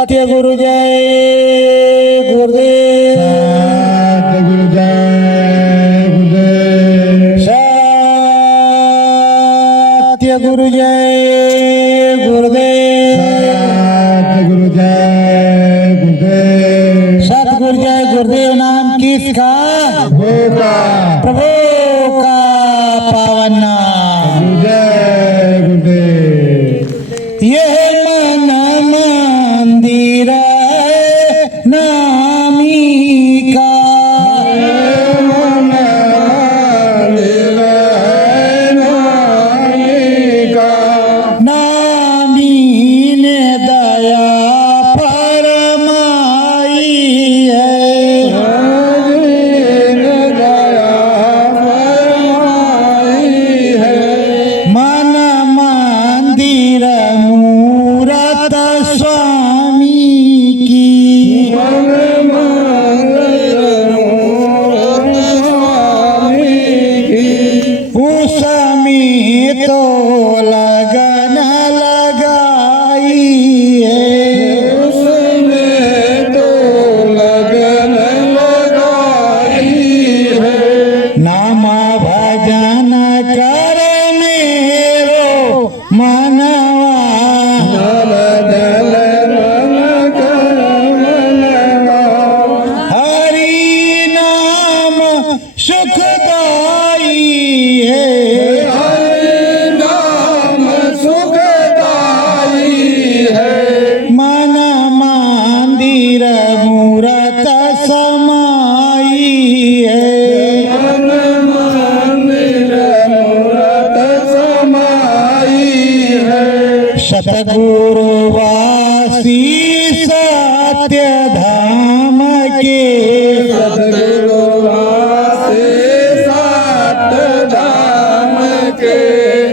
सत्य गुरु जय गुरुदेव। सत्य गुरु जय गुरुदेव। सत्य गुरु जय गुरुदेव। सत्य गुरु जय गुरुदेव। सतगुरु जय गुरुदेव नाम किसका? प्रभु का पावन नाम। जय गुरुदेव। यह मन मंदिर नामी का। नामी ने दया फरमाई है। मन मंदिर मूरत स्वामी की। उसमें तो लगन लगाई है। नाम भजन कर मेरो मनवा। हरि नाम सुखदाई है। मन मंदिर मूरत समाई है। सतगुरु वासी सत्य धाम के।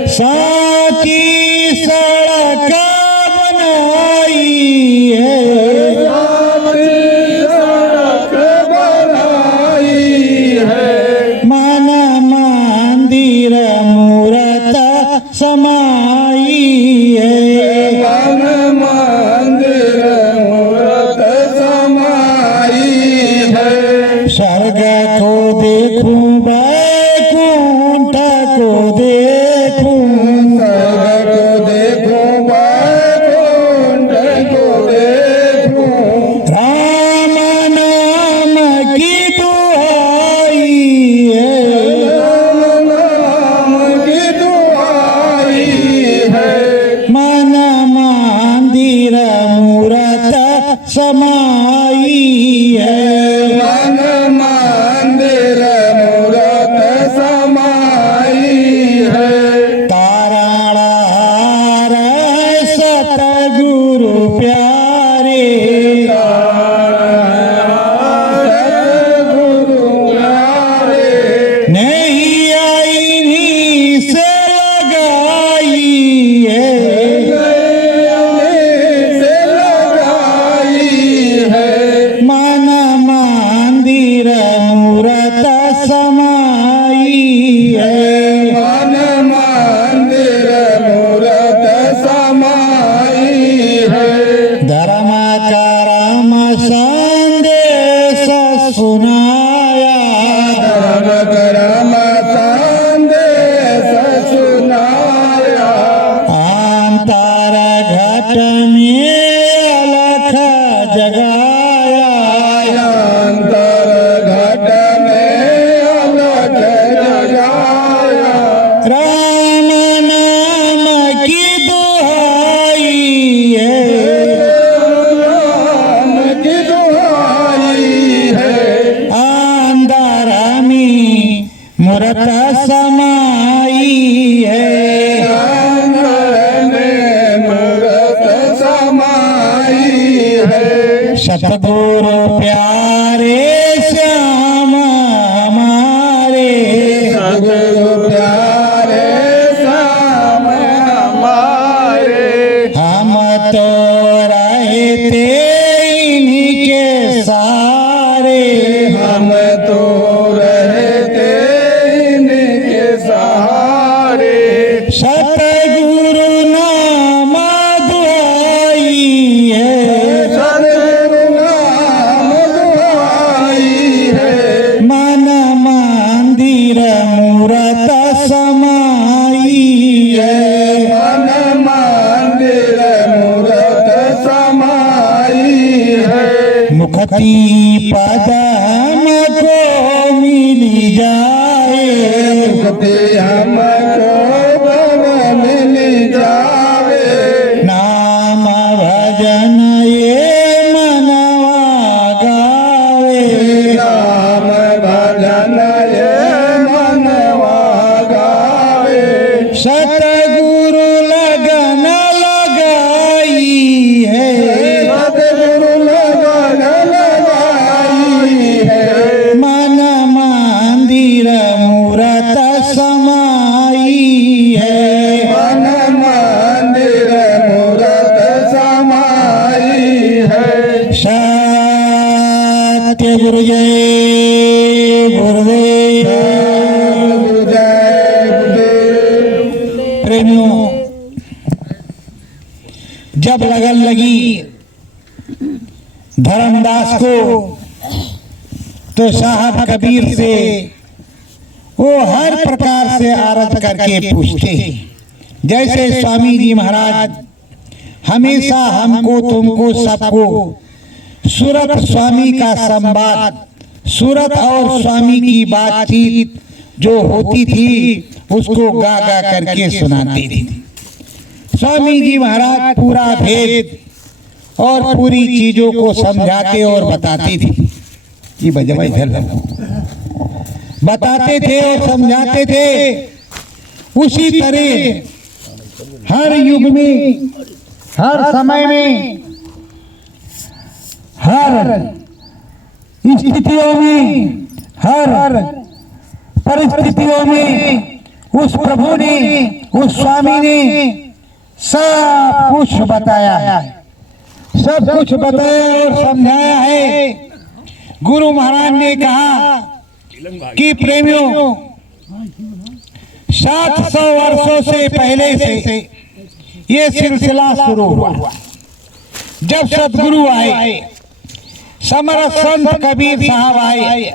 साची सड़क बनाई है। मन मंदिर मूरत समाई है। स्वर्ग को देखूं वैकुंठ को देखूं। राम नाम की दुहाई है। मन मंदिर मूरत समाई है। ताराणार सतगुरु प्यारे। नहीं आई नी से लगाई है। मन मंदिर मूरत समाई है। धर्म करम संदेश सुनाया। अंतर घट में अलख जगाया। राम नाम की दुहाई है। अंदर में मूरत समाई है। सतगुरु प्यारे श्याम हमारे। हम तो रहते इनके सारे। सतगुरु नाम मुक्ति पद हमको मिल जाए, मुक्ति हमको भव मिल जावे। नाम भजन ये मनवा गावे, नाम भजन ये मनवा गावे। सतगुरु लगन लगाई है, सतगुरु लगन लगाई है। मन मंदिर मूरत समाई है। मन मंदिर मूरत समाई है। सत्य गुरु जय गुरुदेव। गुरु जय गुरुदेव। प्रेमियों, जब लगन लगी धर्मदास को तो साहब कबीर से वो हर प्रकार से आरज करके पूछते, जैसे स्वामी जी महाराज हमेशा हमको तुमको सबको सूरत स्वामी का संवाद, सूरत और स्वामी की बातचीत जो होती थी उसको गा गा करके सुनाते थे। स्वामी जी महाराज पूरा भेद और पूरी चीजों को समझाते और बताते थे। ये बजवा इधर लगाओ। बताते थे और समझाते थे। उसी तरह हर युग में, हर समय में, हर स्थितियों में, हर परिस्थितियों में उस प्रभु ने, उस स्वामी ने सब कुछ बताया है, सब कुछ बताया और समझाया है। गुरु महाराज ने कहा कि प्रेमियों, 700 वर्षों से पहले से ये सिलसिला शुरू हुआ। जब सदगुरु आए, समर्थ संत कबीर साहब आए,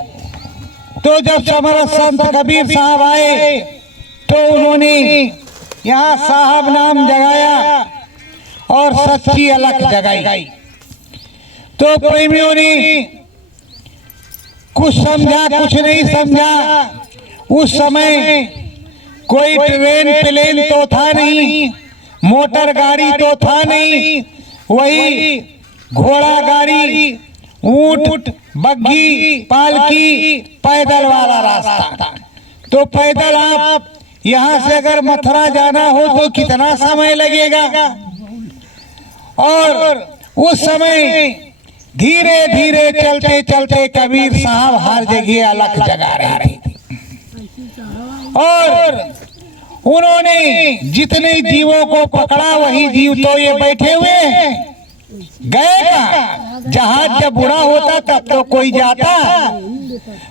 तो जब समर्थ संत कबीर साहब आए तो उन्होंने यहाँ साहब नाम जगाया और सच्ची अलख जगाई। तो प्रेमियों ने कुछ समझा, कुछ नहीं समझा। उस समय कोई ट्रेन प्लेन तो था नहीं, मोटर गाड़ी तो था नहीं, वही घोड़ा गाड़ी, ऊंट, बग्गी, पालकी, पैदल वाला रास्ता था। तो पैदल आप यहाँ से अगर मथुरा जाना हो तो कितना समय लगेगा। और उस समय धीरे धीरे चलते चलते कबीर साहब हर जगह अलख जगा रहे थे। और उन्होंने जितने जीवों को पकड़ा वही जीव तो ये बैठे हुए गए का। जहाज जब बुरा होता तब तो कोई जाता।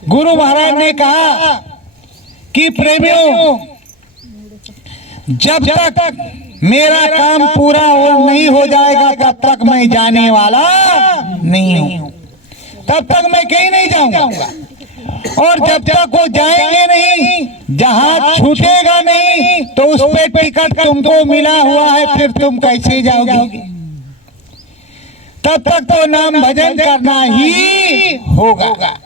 गुरु महाराज ने कहा कि प्रेमियों, जब तक मेरा काम पूरा नहीं हो जाएगा तब तक मैं जाने वाला नहीं हूं, तब तक मैं कहीं नहीं जाऊंगा। और जब तक वो जाएंगे नहीं, जहाज छूटेगा नहीं, तो उस पे टिकट तुमको मिला हुआ है, फिर तुम कैसे जाओगे। तब तक तो नाम भजन करना ही होगा।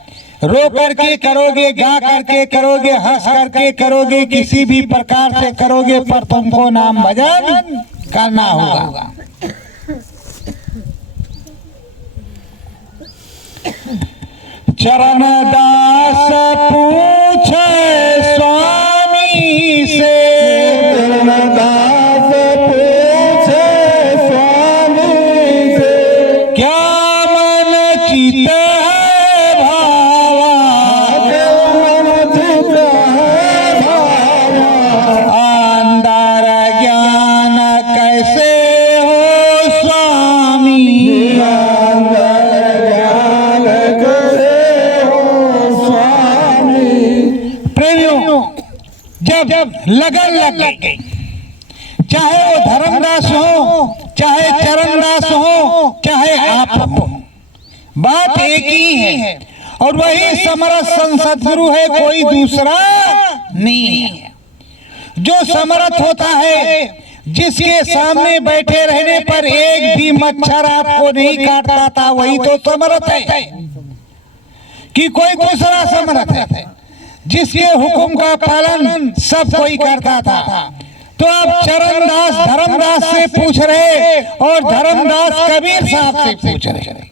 रो करके करोगे, गा करके करोगे, हंस करके करोगे, किसी भी प्रकार से करोगे, पर तुमको नाम भजन करना होगा। चरण दास पूछे स्वामी से, चरण दास पूछे स्वामी से। क्या मन चित है भावा, मन चित है भावा। अंदर ज्ञान कैसे हो स्वामी, अंदर ज्ञान करे हो स्वामी। प्रेमियों, जब लगन लग गई, चाहे वो धर्मदास हो, चाहे चरणदास हो, चाहे आप हो, बात एक ही है। और वही समर्थ संत सद्गुरु है, कोई दूसरा नहीं है। जो समर्थ होता है, जिसके सामने बैठे रहने पर एक भी मच्छर आपको नहीं काटता था, वही तो समर्थ है कि कोई दूसरा समर्थ है जिसके हुक्म का पालन सब कोई करता था। तो आप चरणदास धर्मदास से पूछ रहे और धर्मदास कबीर साहब से पूछ रहे,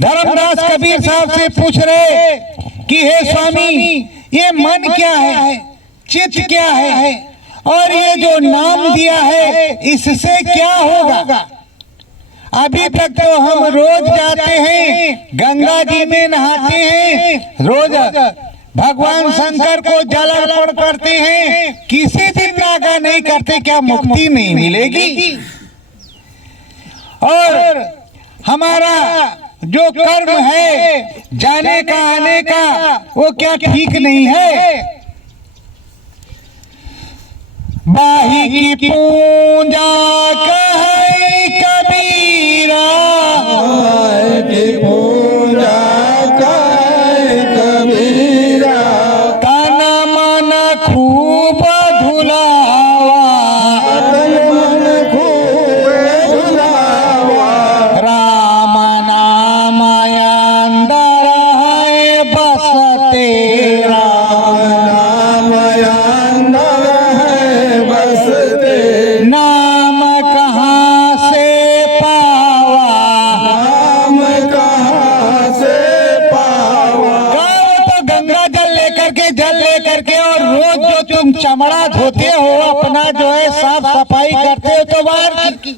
धर्मदास कबीर साहब से पूछ रहे कि हे स्वामी, ये मन क्या है, चित्त क्या है, और ये जो नाम दिया है इससे क्या होगा। अभी तक तो हम रोज जाते हैं, गंगा जी में नहाते हैं, रोज भगवान शंकर को जल अर्पण करते हैं, किसी दिन नागा नहीं करते, क्या मुक्ति नहीं मिलेगी। और हमारा जो कर्म है जाने का आने का, वो क्या ठीक नहीं है। बाही की पूजा कहे कबीरा, की पूजा कहे कबीरा, तन मन खूब धुलावा, तन मन खूब धुलावा, राम नाम अंदर है बस तेरा, नाम अंदर है बस तेरा, नाम कहाँ से पावा, नाम कहाँ से पावा। तो गंगा जल लेकर के और रोज जो तुम चमड़ा धोते हो, अपना जो है साफ सफाई करते हो तो बाहर की,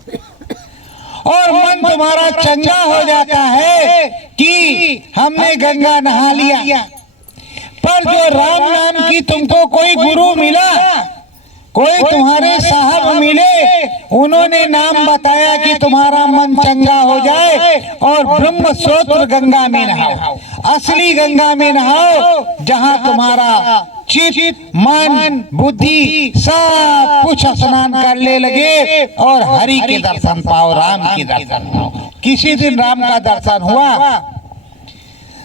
और मन तुम्हारा चंगा हो जाता है कि हमने गंगा नहा लिया। पर जो राम नाम की तुमको कोई गुरु मिला, कोई तुम्हारे साहब मिले, उन्होंने नाम बताया कि तुम्हारा मन चंगा हो जाए और ब्रह्म स्रोत गंगा में नहाओ, असली गंगा में नहाओ, जहां तुम्हारा चित्त मन बुद्धि सब कुछ स्नान करने लगे और हरि के दर्शन पाओ, राम के दर्शन पाओ। किसी दिन राम का दर्शन हुआ।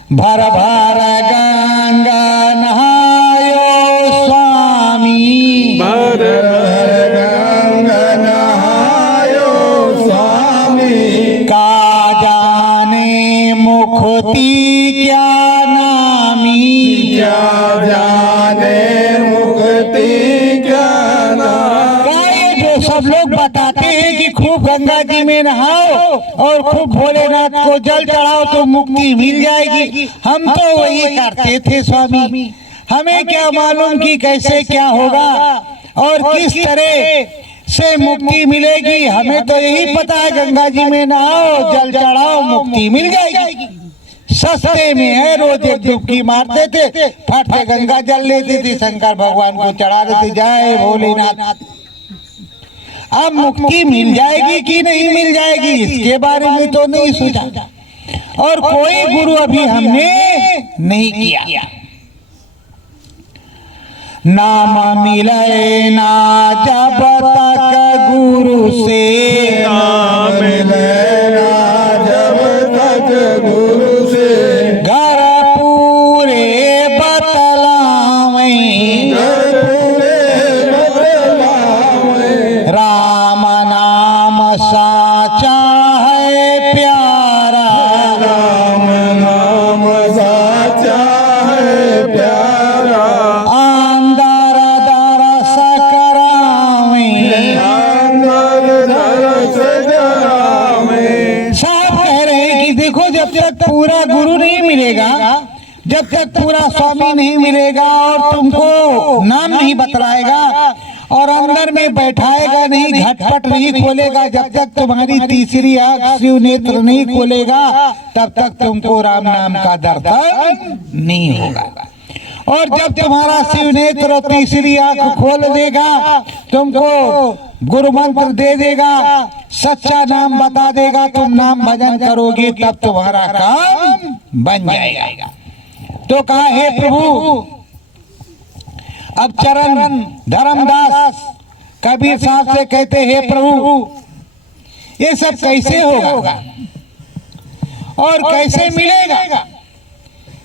भर भर गंगा नहायो स्वामी, भर भर गंगा नहायो स्वामी, का जाने मुक्ति क्या नामी, क्या जाने मुक्ति क्या नाम। ये जो सब लोग बताते हैं कि खूब गंगा जी में नहाओ और खूब भोलेनाथ को जल चढ़ाओ तो मुक्ति मिल जाएगी, हम तो वही करते थे स्वामी। हमें क्या मालूम कि कैसे क्या होगा और किस तरह से मुक्ति मिलेगी। हमें तो यही पता है गंगा जी में नहाओ, जल चढ़ाओ, मुक्ति मिल जाएगी। सस्ते में है, रोज एक डुबकी मारते थे, फट से गंगा जल लेते थे, शंकर भगवान को चढ़ा देते, जय भोलेनाथ। अब मुक्ति मिल जाएगी कि नहीं मिल जाएगी, इसके बारे में तो नहीं सोचा, और कोई गुरु अभी हमने नहीं किया। नाम मिले ना जब तक गुरु से, नाम लेना जब तक गुरु से, घर पूरे बतलावे, घर पूरे बतलावे, राम नाम साचा है प्यारा, राम नाम साचा है प्यारा, अंदर दरस करावे। अंदर दरस करावे। साहब कह रहे हैं कि देखो, जब तक पूरा गुरु नहीं मिलेगा, जब तक पूरा स्वामी नहीं मिलेगा और तुमको नाम नहीं बतलाएगा और अंदर में बैठाएगा नहीं, घटपट नहीं खोलेगा, जब तक तुम्हारी तीसरी आंख शिव नेत्र नहीं खोलेगा, तब तक तुमको राम नाम का दर्शन नहीं होगा। और जब तुम्हारा शिव नेत्र और तीसरी आंख खोल देगा, तुमको गुरु मंत्र दे देगा, सच्चा नाम बता देगा, तुम नाम भजन करोगे, तब तुम्हारा काम बन जाएगा। तो कहा, हे प्रभु, अब चरण धर्मदास कबीर साहब से कहते, हे प्रभु, ये सब कैसे होगा और कैसे मिलेगा,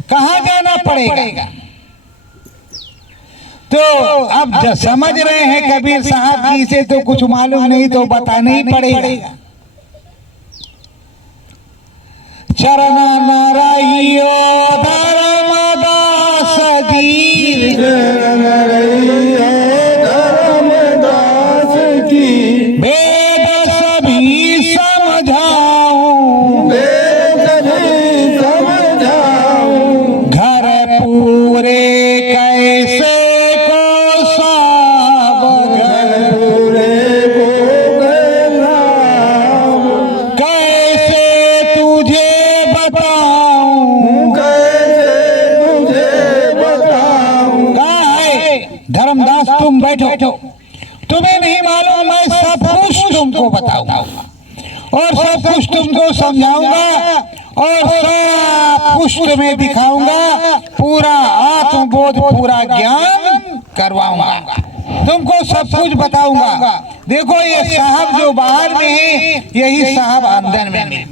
कहाँ जाना पड़ेगा। तो अब समझ रहे हैं कबीर साहब जी से तो कुछ मालूम नहीं तो बताना ही पड़ेगा। चरण नारायण धर्मदास जी, धर्मदास की वेद सभी समझाऊं, वेद भी समझाऊं, घर पूरे कैसे को सब घर पूरे को बहलाऊं, कैसे तुझे बताऊं। कैसे तुझे बताऊं। कहा है धर्मदास तुम बैठो, तुम्हें नहीं मालूम मैं सब कुछ तुमको बताऊंगा और सब कुछ तुमको समझाऊंगा और सब कुछ तुम्हें दिखाऊंगा, पूरा आत्मबोध पूरा ज्ञान करवाऊंगा, तुमको सब कुछ बताऊंगा। देखो ये साहब जो बाहर में है यही साहब अंदर में है।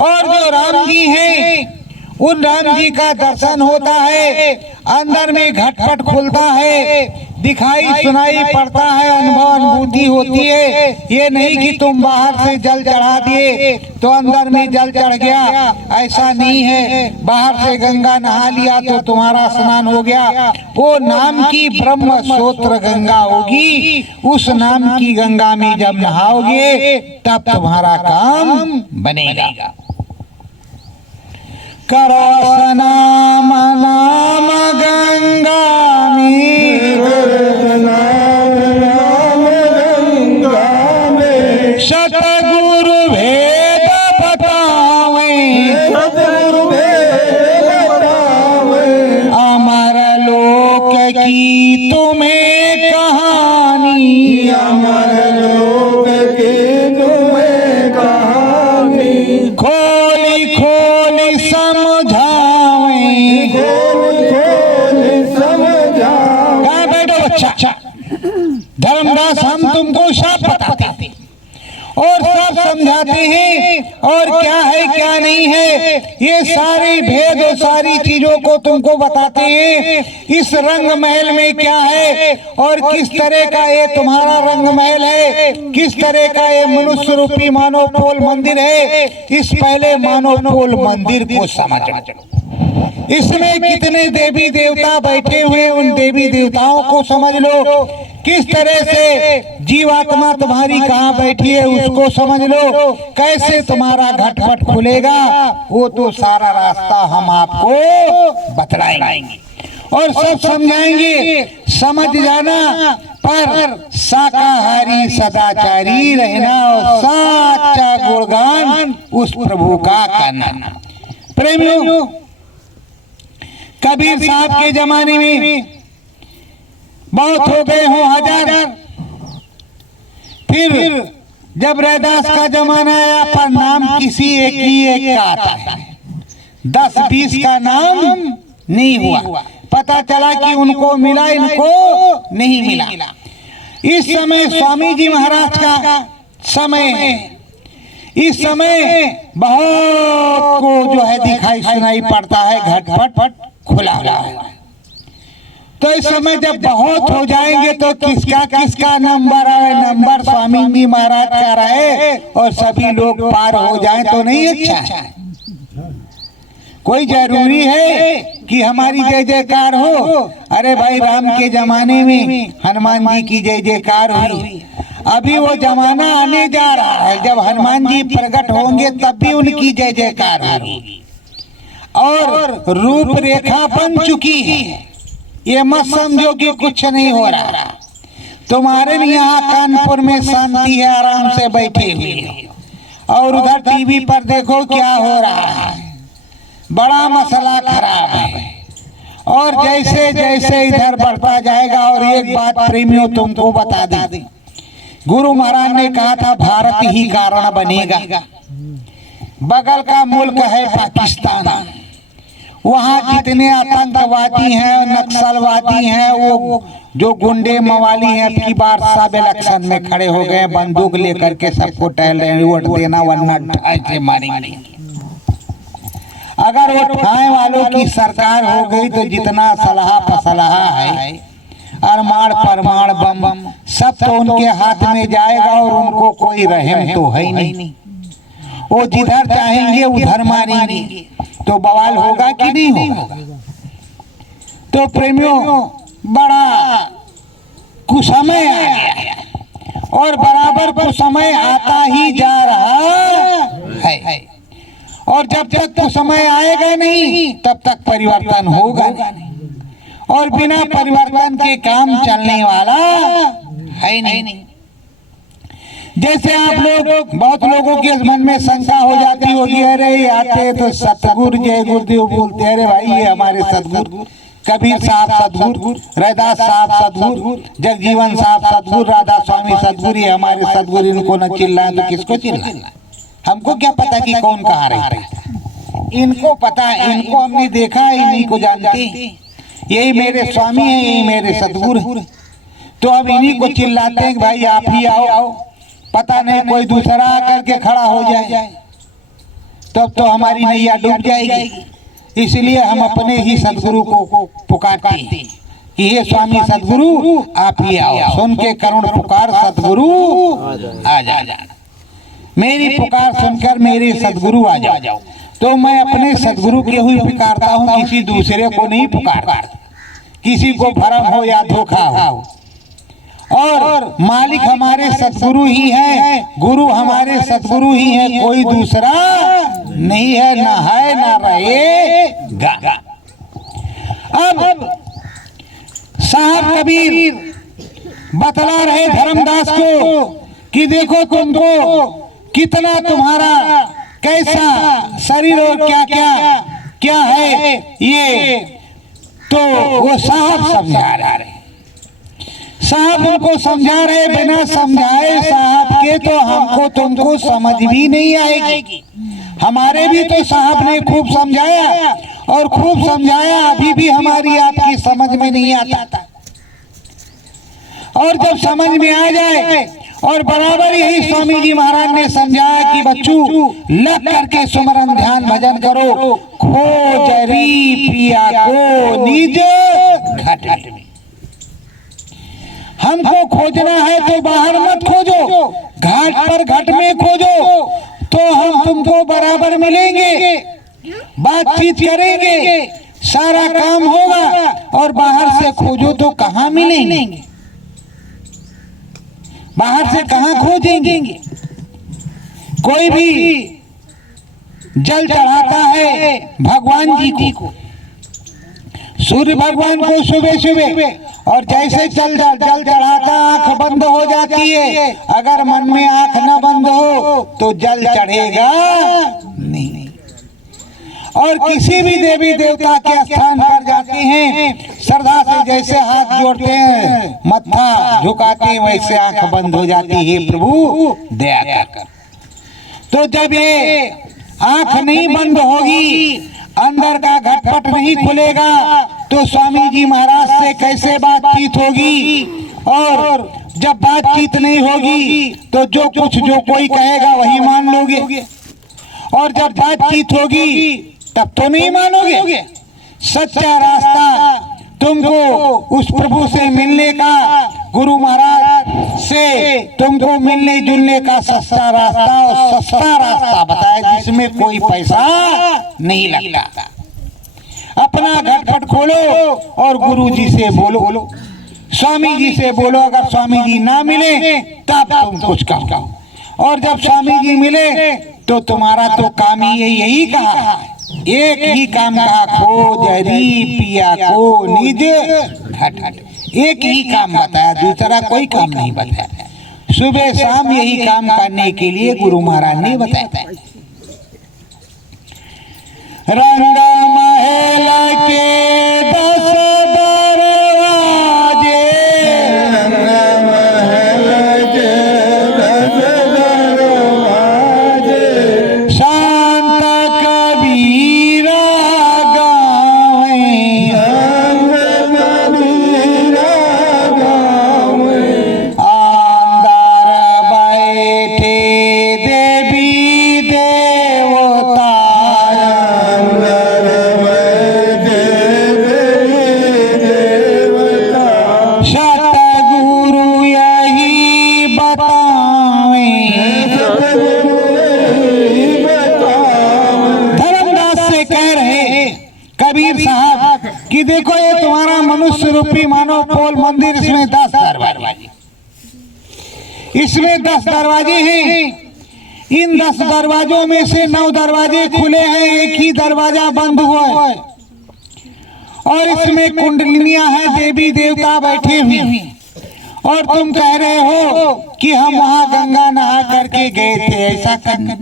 और जो राम जी हैं उन राम जी का दर्शन होता है, अंदर में घटपट खुलता है, दिखाई सुनाई पड़ता है, अनुभव अनुभूति होती है। ये नहीं कि तुम बाहर से जल चढ़ा दिए तो अंदर में जल चढ़ गया, ऐसा नहीं है। बाहर से गंगा नहा लिया तो तुम्हारा स्नान हो गया, वो नाम की ब्रह्म स्रोत्र गंगा होगी, उस नाम की गंगा में जब नहाओगे तब तुम्हारा काम बनेगा। करो स्नान नाम गंगा में, नाम नाम गंगा में, सतगुरु भेद बतावे, सतगुरु भेद बतावे, अमर लोक की तुम्हें कहानी, अमर लोक की तुम्हें कहानी, खोली खोली समझावे। खोल खोल समझाओ। कहाँ बैठो बच्चा, धर्मदास हम तुमको सब बताते हैं और सब समझाते हैं और क्या है क्या नहीं है ये सारे भेद और सारी चीजों को तुमको बताते हैं। इस रंग महल में क्या है और किस तरह का ये तुम्हारा रंग महल है, किस तरह का ये मनुष्य रूपी मानव पोल मंदिर है। इस पहले मानव पोल मंदिर को समझो, इसमें कितने देवी देवता बैठे हुए, उन देवी देवताओं को समझ लो। किस तरह से जीवात्मा तुम्हारी कहाँ बैठी है उसको समझ लो। कैसे तुम्हारा घटपट खुलेगा वो तो सारा रास्ता हम आपको बतलाएंगे और सब समझाएंगे। समझ जाना पर शाकाहारी सदाचारी रहना और सच्चा गुणगान उस प्रभु का करना। प्रेमियों, कबीर साहब के जमाने में बहुत हो गए हो हजार, फिर जब रैदास का जमाना आया पर नाम किसी एक ही एक का आता है, 10-20 का नाम नहीं हुआ। पता चला कि उनको मिला, इनको नहीं मिला। इस समय स्वामी जी महाराज का समय है। इस समय बहुत को जो है दिखाई सुनाई पड़ता है, घटपट खुला हुआ है। तो इस समय जब बहुत हो जाएंगे तो किसका किसका नंबर आए, नंबर स्वामी जी महाराज का रहे और सभी लोग पार हो जाएं तो नहीं अच्छा है। कोई जरूरी है कि हमारी जय जयकार हो। अरे भाई, राम के जमाने में हनुमान जी की जय जयकार हुई, अभी वो जमाना आने जा रहा है जब हनुमान जी प्रकट होंगे तब भी उनकी जय जयकार होगी और रूप रेखा बन चुकी है। ये मत समझो कि कुछ नहीं हो रहा। तुम्हारे भी यहाँ कानपुर में शांति है, आराम से बैठे हुए, और उधर टीवी पर देखो क्या हो रहा है, बड़ा मसला खराब है। और जैसे जैसे इधर बढ़ता जाएगा, और एक बात प्रेमियों तुमको बता दें, गुरु महाराज ने कहा था भारत ही कारण बनेगा। बगल का मुल्क है पाकिस्तान, वहाँ जितने आतंकवादी हैं, नक्सलवादी हैं, वो जो गुंडे मवाली हैं, अब की बार सब इलेक्शन में खड़े हो गए, बंदूक लेकर के सबको टहल रहे हैं, वोट देना वरना ऐसे मारेंगे। अगर वो ठाए वालों की सरकार हो गई तो जितना सलाह फसलाह है अरमाण परमाण बम बम सब तो उनके हाथ में जाएगा और उनको कोई रहम तो है ही नहीं। वो जिधर चाहेंगे उधर मारेंगे, तो बवाल होगा कि नहीं होगा। तो प्रेमियों बड़ा कुसमय आ गया और बराबर कुसमय आता ही जा रहा है। और जब तक कुसमय आएगा नहीं तब तक परिवर्तन होगा नहीं, और बिना परिवर्तन के काम चलने वाला है नहीं। जैसे आप लोग बहुत लोगों के मन में शंका हो जाती होगी, अरे आते तो सतगुरु जय गुरुदेव बोलते, अरे भाई ये हमारे सतगुरु कबीर साहब सतगुरु, रैदास साहब सतगुरु, जगजीवन साहब सतगुरु, राधा स्वामी सतगुरु, ये हमारे सतगुरु, इनको न चिल्लाए तो किसको चिल्लाए। हमको क्या पता कि कौन कहाँ रहता है, इनको पता है, इनको हमने देखा है, इन्हीं को जानते, यही मेरे स्वामी है, यही मेरे सतगुरु। तो अब इन्हीं को चिल्लाते हैं भाई आप ही आओ, पता नहीं कोई दूसरा आकर के खड़ा हो जाए तब तो हमारी नैया डूब जाएगी। इसलिए हम अपने ही सदगुरु को पुकारते हैं कि ये स्वामी सदगुरु आप ही आओ। सुन के करुण पुकार सदगुरु आ जा, मेरी पुकार सुनकर मेरे सदगुरु आ जाओ। तो मैं अपने सदगुरु के ही पुकारता हूँ, किसी दूसरे को नहीं पुकारता, किसी को भरम हो या धोखा हो। और मालिक हमारे सदगुरु ही है, गुरु हमारे सदगुरु ही है, कोई दूसरा नहीं है, ना है ना रहेगा। अब साहब कबीर बतला रहे धर्मदास को कि देखो तुमको कितना तुम्हारा कैसा शरीर और क्या क्या क्या है ये, तो वो साहब समझा रहे। साहब उनको समझा रहे, बिना समझाए साहब के तो हमको तुमको समझ भी नहीं आएगी। हमारे भी तो साहब ने खूब समझाया और खूब समझाया, अभी भी हमारी आपकी समझ में नहीं आता। और जब समझ में आ जाए, और बराबर यही स्वामी जी महाराज ने समझाया कि बच्चों लग करके सुमरन ध्यान भजन करो, खोजरी पिया को निज घट में। हमको खोजना है तो बाहर मत खोजो, घाट पर घट में खोजो, तो हम तुमको बराबर मिलेंगे, बातचीत करेंगे, सारा काम होगा। और बाहर से खोजो तो कहाँ मिलेंगे, बाहर से कहाँ खोजेंगे। कोई भी जल चढ़ाता है भगवान जी को, सूर्य भगवान को सुबह सुबह, और जैसे जल चढ़ाता आंख बंद हो जाती है, अगर मन में आंख न बंद हो तो जल चढ़ेगा नहीं। और किसी भी देवी देवता के स्थान पर जाते हैं, श्रद्धा से जैसे हाथ जोड़ते हैं, मत्था झुकाते हैं, वैसे आंख बंद हो जाती है, प्रभु दया कर। तो जब ये आंख नहीं बंद होगी, अंदर का घटपट नहीं खुलेगा, तो स्वामी जी महाराज से कैसे बातचीत होगी। और जब बातचीत नहीं होगी तो जो कोई कहेगा वही मान लोगे, और जब बातचीत होगी तब तो नहीं मानोगे। सच्चा रास्ता तुमको उस प्रभु से मिलने का, गुरु महाराज से तुमको मिलने जुलने का सस्ता रास्ता, और सस्ता रास्ता बताया जिसमें कोई पैसा नहीं लगता। अपना घटपट खोलो और गुरु जी से बोलो, स्वामी जी से बोलो। अगर स्वामी जी ना मिले तब तुम कुछ कहो, और जब स्वामी जी मिले तो तुम्हारा तो काम ही यही कहा, एक ही काम कहा, खोजरी पिया को निज घट। एक ही काम बताया, दूसरा कोई काम नहीं बताया। सुबह शाम यही काम करने के लिए गुरु महाराज ने बताया। रंग महल के 10 दरवाजे, रंग महल के 10 दरवाजे, शांत कबीरा गावे, संग कबीरा गावे, अंदर बैठे देवी देवता, अंदर बैठे इसमें 10 दरवाजे हैं। इन 10 दरवाजों में से 9 दरवाजे खुले हैं, एक ही दरवाजा बंद हुआ है। और इसमें कुंडलिनियां हैं, देवी देवता बैठे हुए हैं। और तुम कह रहे हो कि हम वहां गंगा नहा करके गए थे ऐसा करने।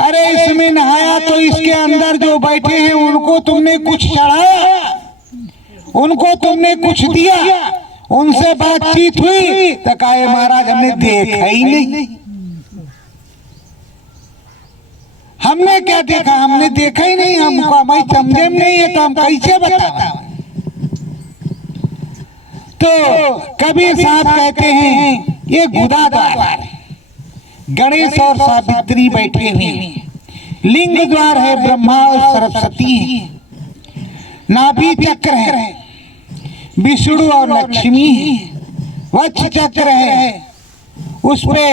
अरे इसमें नहाया तो इसके अंदर जो बैठे हैं उनको तुमने कुछ चढ़ाया, उनको तुमने कुछ दिया, उनसे बातचीत हुई तो कहे महाराज हमने देखा ही नहीं। हमने क्या देखा? हमने देखा ही नहीं, हमको हमारी समझे में नहीं है तो हम कैसे बताएं? तो कबीर साहब कहते हैं ये गुदा द्वार है, गणेश और सावित्री बैठे हुए हैं। लिंग द्वार है, ब्रह्मा और सरस्वती है। नाभि चक्र है, विष्णु और लक्ष्मी है। वक्ष चक्र है, उस पे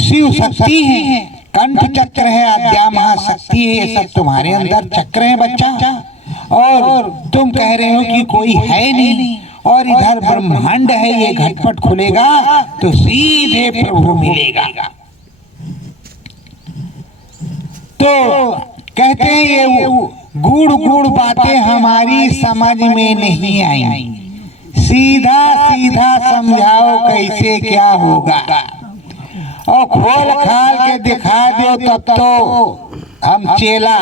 शिव शक्ति है। कंठ चक्र है, आद्या महाशक्ति है। ये सब तुम्हारे अंदर चक्र है बच्चा। और तुम कह रहे हो कि कोई है नहीं, और इधर ब्रह्मांड है। ये घटपट खुलेगा तो सीधे प्रभु मिलेगा। तो कहते हैं ये गूढ़ गूढ़ बातें हमारी समझ में नहीं आई, सीधा सीधा समझाओ कैसे क्या होगा। और खोल खाल के दिखा दो तब तो हम चेला,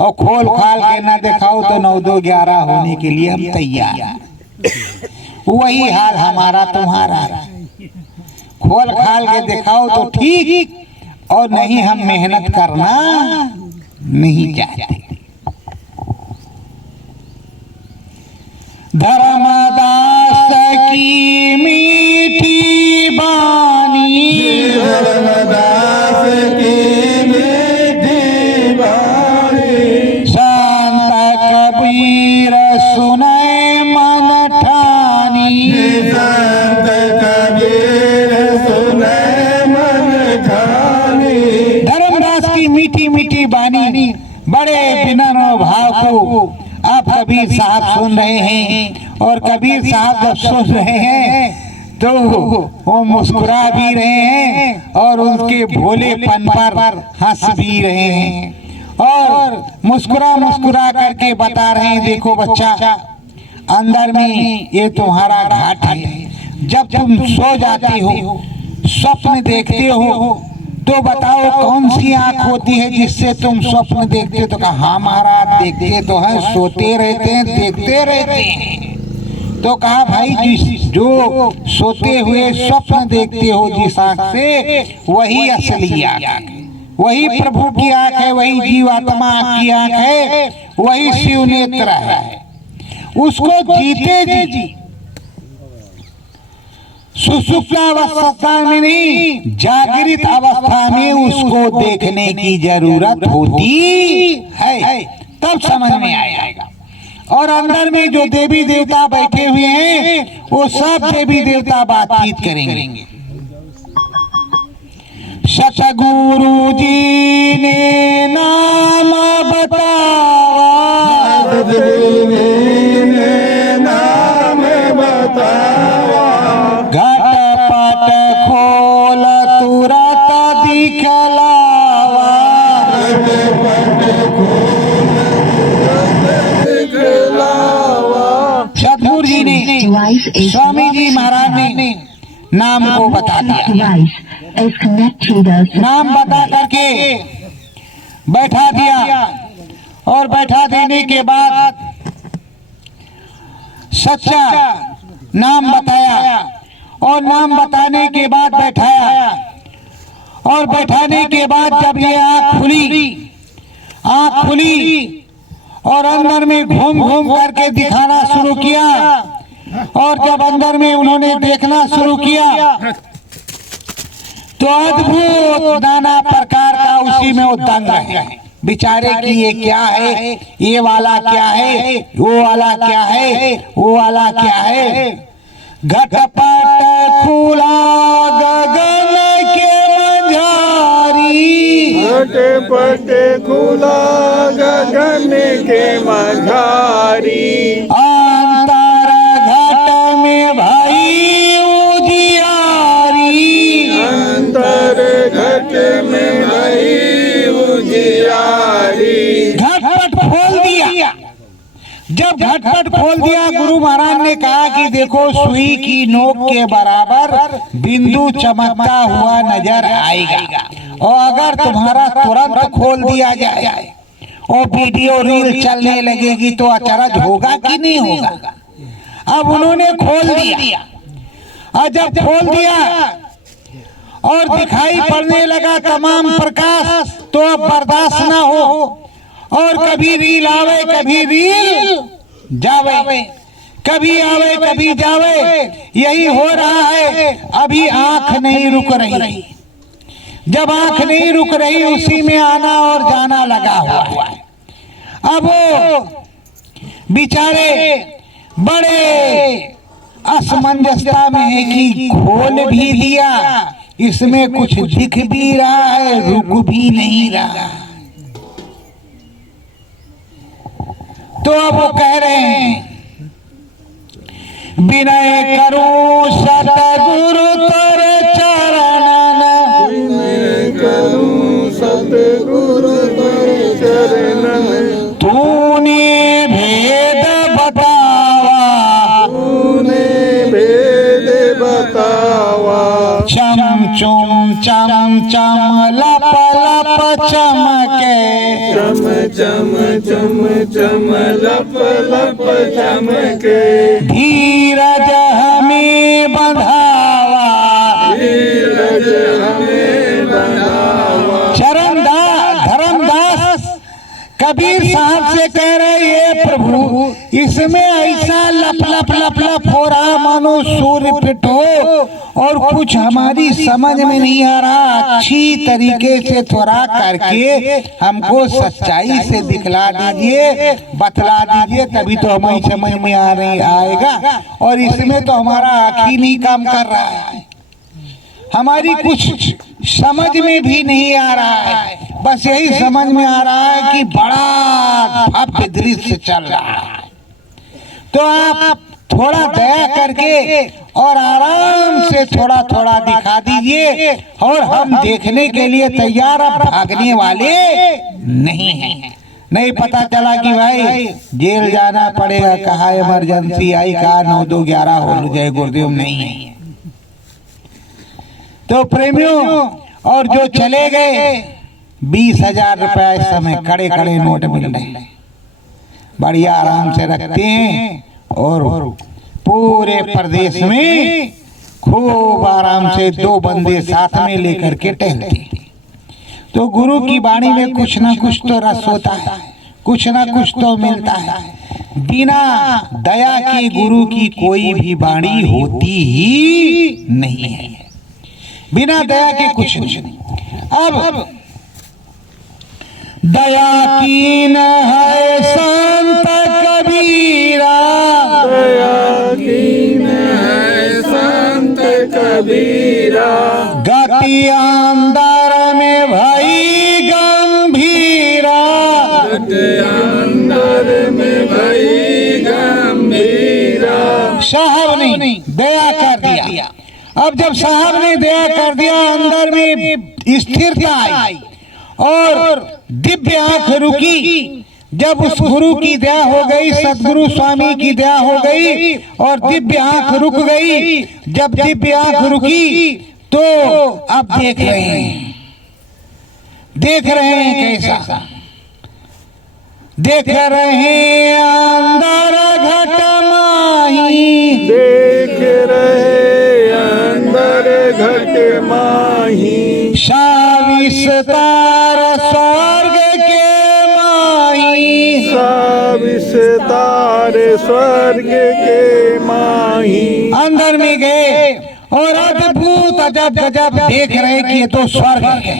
और खोल खाल के ना दिखाओ तो 9 2 11 होने के लिए हम तैयार। वही हाल हमारा तुम्हारा। खोल खाल के दिखाओ तो ठीक, और नहीं हम मेहनत करना नहीं चाहते। धर्मदास की मीठी बानी, धर्मदास की मीठी बानी, संत कबीर सुने मन ठानी। संत कबीर सुने मन ठानी। धर्मदास की मीठी मीठी बानी, बड़े विनम्र भाव को आप कबीर साहब सुन रहे हैं। और कबीर साहब जब सुन रहे हैं तो वो मुस्कुरा भी रहे हैं और उनके भोलेपन पर हंस भी रहे हैं। और मुस्कुरा मुस्कुरा करके बता रहे हैं, देखो बच्चा, अंदर में ये तुम्हारा घाट है। जब तुम सो जाते हो, स्वप्न देखते हो, तो बताओ कौन सी आंख होती है जिससे तुम स्वप्न देखते हो? तो कहा हाँ महाराज देखते तो हैं, सोते रहते हैं, देखते रहते हैं। तो कहा भाई जो सोते हुए स्वप्न देखते हो जिस आंख से, वही असली आंख है, वही प्रभु की आंख है, वही जीवात्मा की आंख है, वही शिव नेत्र है। उसको जीते जी सुषुप्तावस्था में नहीं, जागृत अवस्था में उसको देखने की जरूरत होती है, तब समझ में आएगा। और अंदर में जो देवी देवता बैठे हुए हैं वो सब देवी देवता बातचीत करेंगे। सतगुरु जी ने नाम बतावा, नाम बतावा, घटपट खोल तुरत दिखलावा। सतगुरु जी ने, स्वामी जी महाराज ने नाम को बता दिया। नाम बता करके बैठा दिया, और बैठा देने के बाद सच्चा नाम बताया, और नाम बताने के बाद बैठाया। और बैठाने के बाद जब ये आँख खुली और अंदर में घूम घूम करके दिखाना शुरू किया। और जब अंदर में उन्होंने देखना शुरू किया तो अद्भुत नाना प्रकार का उसी में वो दंग है। बिचारे की ये क्या है, ये वाला क्या है, वो वाला क्या है, वो वाला क्या है। घटपट खुला गगन के मंझारी, घटपट खुला गगन के मझारी, अंतर घट में भाई उजियारी। जब घटपट खोल दिया, गुरु महाराज ने कहा कि देखो सुई की नोक के बराबर बिंदु चमकता हुआ नजर आएगा, और अगर तुम्हारा तुरंत खोल दिया जाए और वीडियो रील चलने लगेगी तो अचरज होगा कि नहीं होगा। अब उन्होंने खोल दिया, और जब खोल दिया और दिखाई पड़ने लगा तमाम प्रकाश, तो अब बर्दाश्त ना हो, और कभी रील आवे कभी रील जावे, कभी आवे कभी जावे, यही हो रहा है। अभी आंख नहीं रुक रही, जब आंख नहीं रुक रही उसी में आना और जाना लगा हुआ है। अब वो बेचारे बड़े असमंजसता में है कि खोल भी दिया, इसमें कुछ दिख भी रहा है, रुक भी नहीं रहा। तो अब वो कह रहे हैं, विनय करूं सतगुरु तेरे चरणन, विनय करूं सतगुरु तेरे चरणन, तूने भेद बतावा, तूने भेद बतावा, चम चुम चम चम लप लप चमके, चम चम चम चम लप लप चमके, धीरज हमें बंधावा, धीरज हमें बनावा। चरणदास धर्मदास कबीर साहब से कह रहे, ये प्रभु इसमें ऐसा लप लप लप लप हो रहा मानो सूर्य पिटो, और कुछ हमारी समझ में नहीं आ रहा। अच्छी तरीके से थोड़ा करके हमको सच्चाई से दिखला दीजिए, बतला दीजिए, तभी तो हमारी समझ में आ रही आएगा। और इसमें तो हमारा आँख ही नहीं काम कर रहा है, हमारी कुछ समझ में भी नहीं आ रहा है। बस यही समझ में आ रहा है कि बड़ा भव्य दृश्य चल रहा है। तो आप थोड़ा दया करके और आराम से थोड़ा थोड़ा दिखा दीजिए, और हम देखने के लिए तैयार, अब भागने वाले नहीं हैं। नहीं पता चला कि भाई जेल जाना पड़ेगा, कहा इमरजेंसी आई, कहा 9-2-11 हो जय गुरुदेव, नहीं है। तो प्रेमियों, और जो चले गए 20,000 रुपया इस समय कड़े कड़े नोट मिल रहे हैं, बढ़िया आराम से रखते हैं, और पूरे प्रदेश में खूब आराम से 2 बंदे साथ में लेकर के टहलते हैं। तो गुरु की वाणी में कुछ ना कुछ तो रस होता है, कुछ ना कुछ तो मिलता है। बिना दया के गुरु की कोई भी वाणी होती ही नहीं है, बिना दया के कुछ नहीं। अब दया कीन है संत कबीरा, दया कीन है संत कबीरा, गति अंदर में भई गंभीरा, गति अंदर में भई गंभीरा। साहब ने दया कर दिया। अब जब साहब ने दया कर दिया, अंदर में स्थिरता आई और दिव्य आंख रुकी। जब उस गुरु की दया हो गई, सदगुरु स्वामी की दया हो गई, और दिव्य आंख रुक गई। जब दिव्य आंख रुकी तो अब देख रहे हैं कैसा, देख रहे हैं अंदर घट माही, देख रहे अंदर घट माही, विस्तार स्वर्ग के माही, विस्तार स्वर्ग के माही। अंदर में गए और अद्भुत अजब गजब देख रहे कि ये तो स्वर्ग है,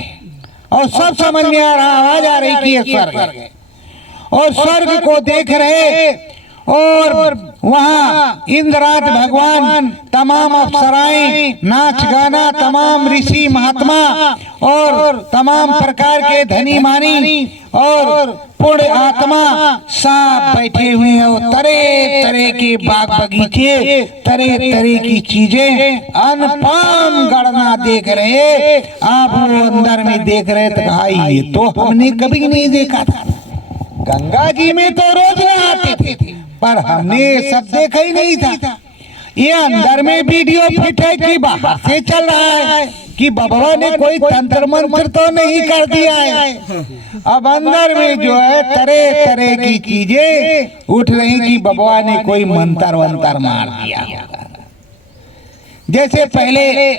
और सब समझ में आ रहा, आवाज आ रही कि ये स्वर्ग है, और स्वर्ग को देख रहे। और वहाँ इंद्राज भगवान, तमाम अप्सराएं, नाच गाना, तमाम ऋषि महात्मा और तमाम प्रकार के धनी मानी और पुण्य आत्मा सब बैठे हुए हैं। और तरह तरह के बाग बगीचे, तरह तरह की चीजें अनपान गणना देख रहे। आप वो अंदर में देख रहे तो कहा ये तो हमने कभी नहीं देखा था। गंगा जी में तो रोज नहाते थे, पर हमने ये सब देखा ही नहीं था। ये अंदर में वीडियो फिट है कि बाहर से चल रहा है कि बबुआ ने कोई तंत्र मंत्र तो नहीं कर दिया है। अब अंदर में जो है तरह तरह की चीजें उठ रही कि बबुआ ने कोई मंत्र वंतर मार दिया होगा। जैसे पहले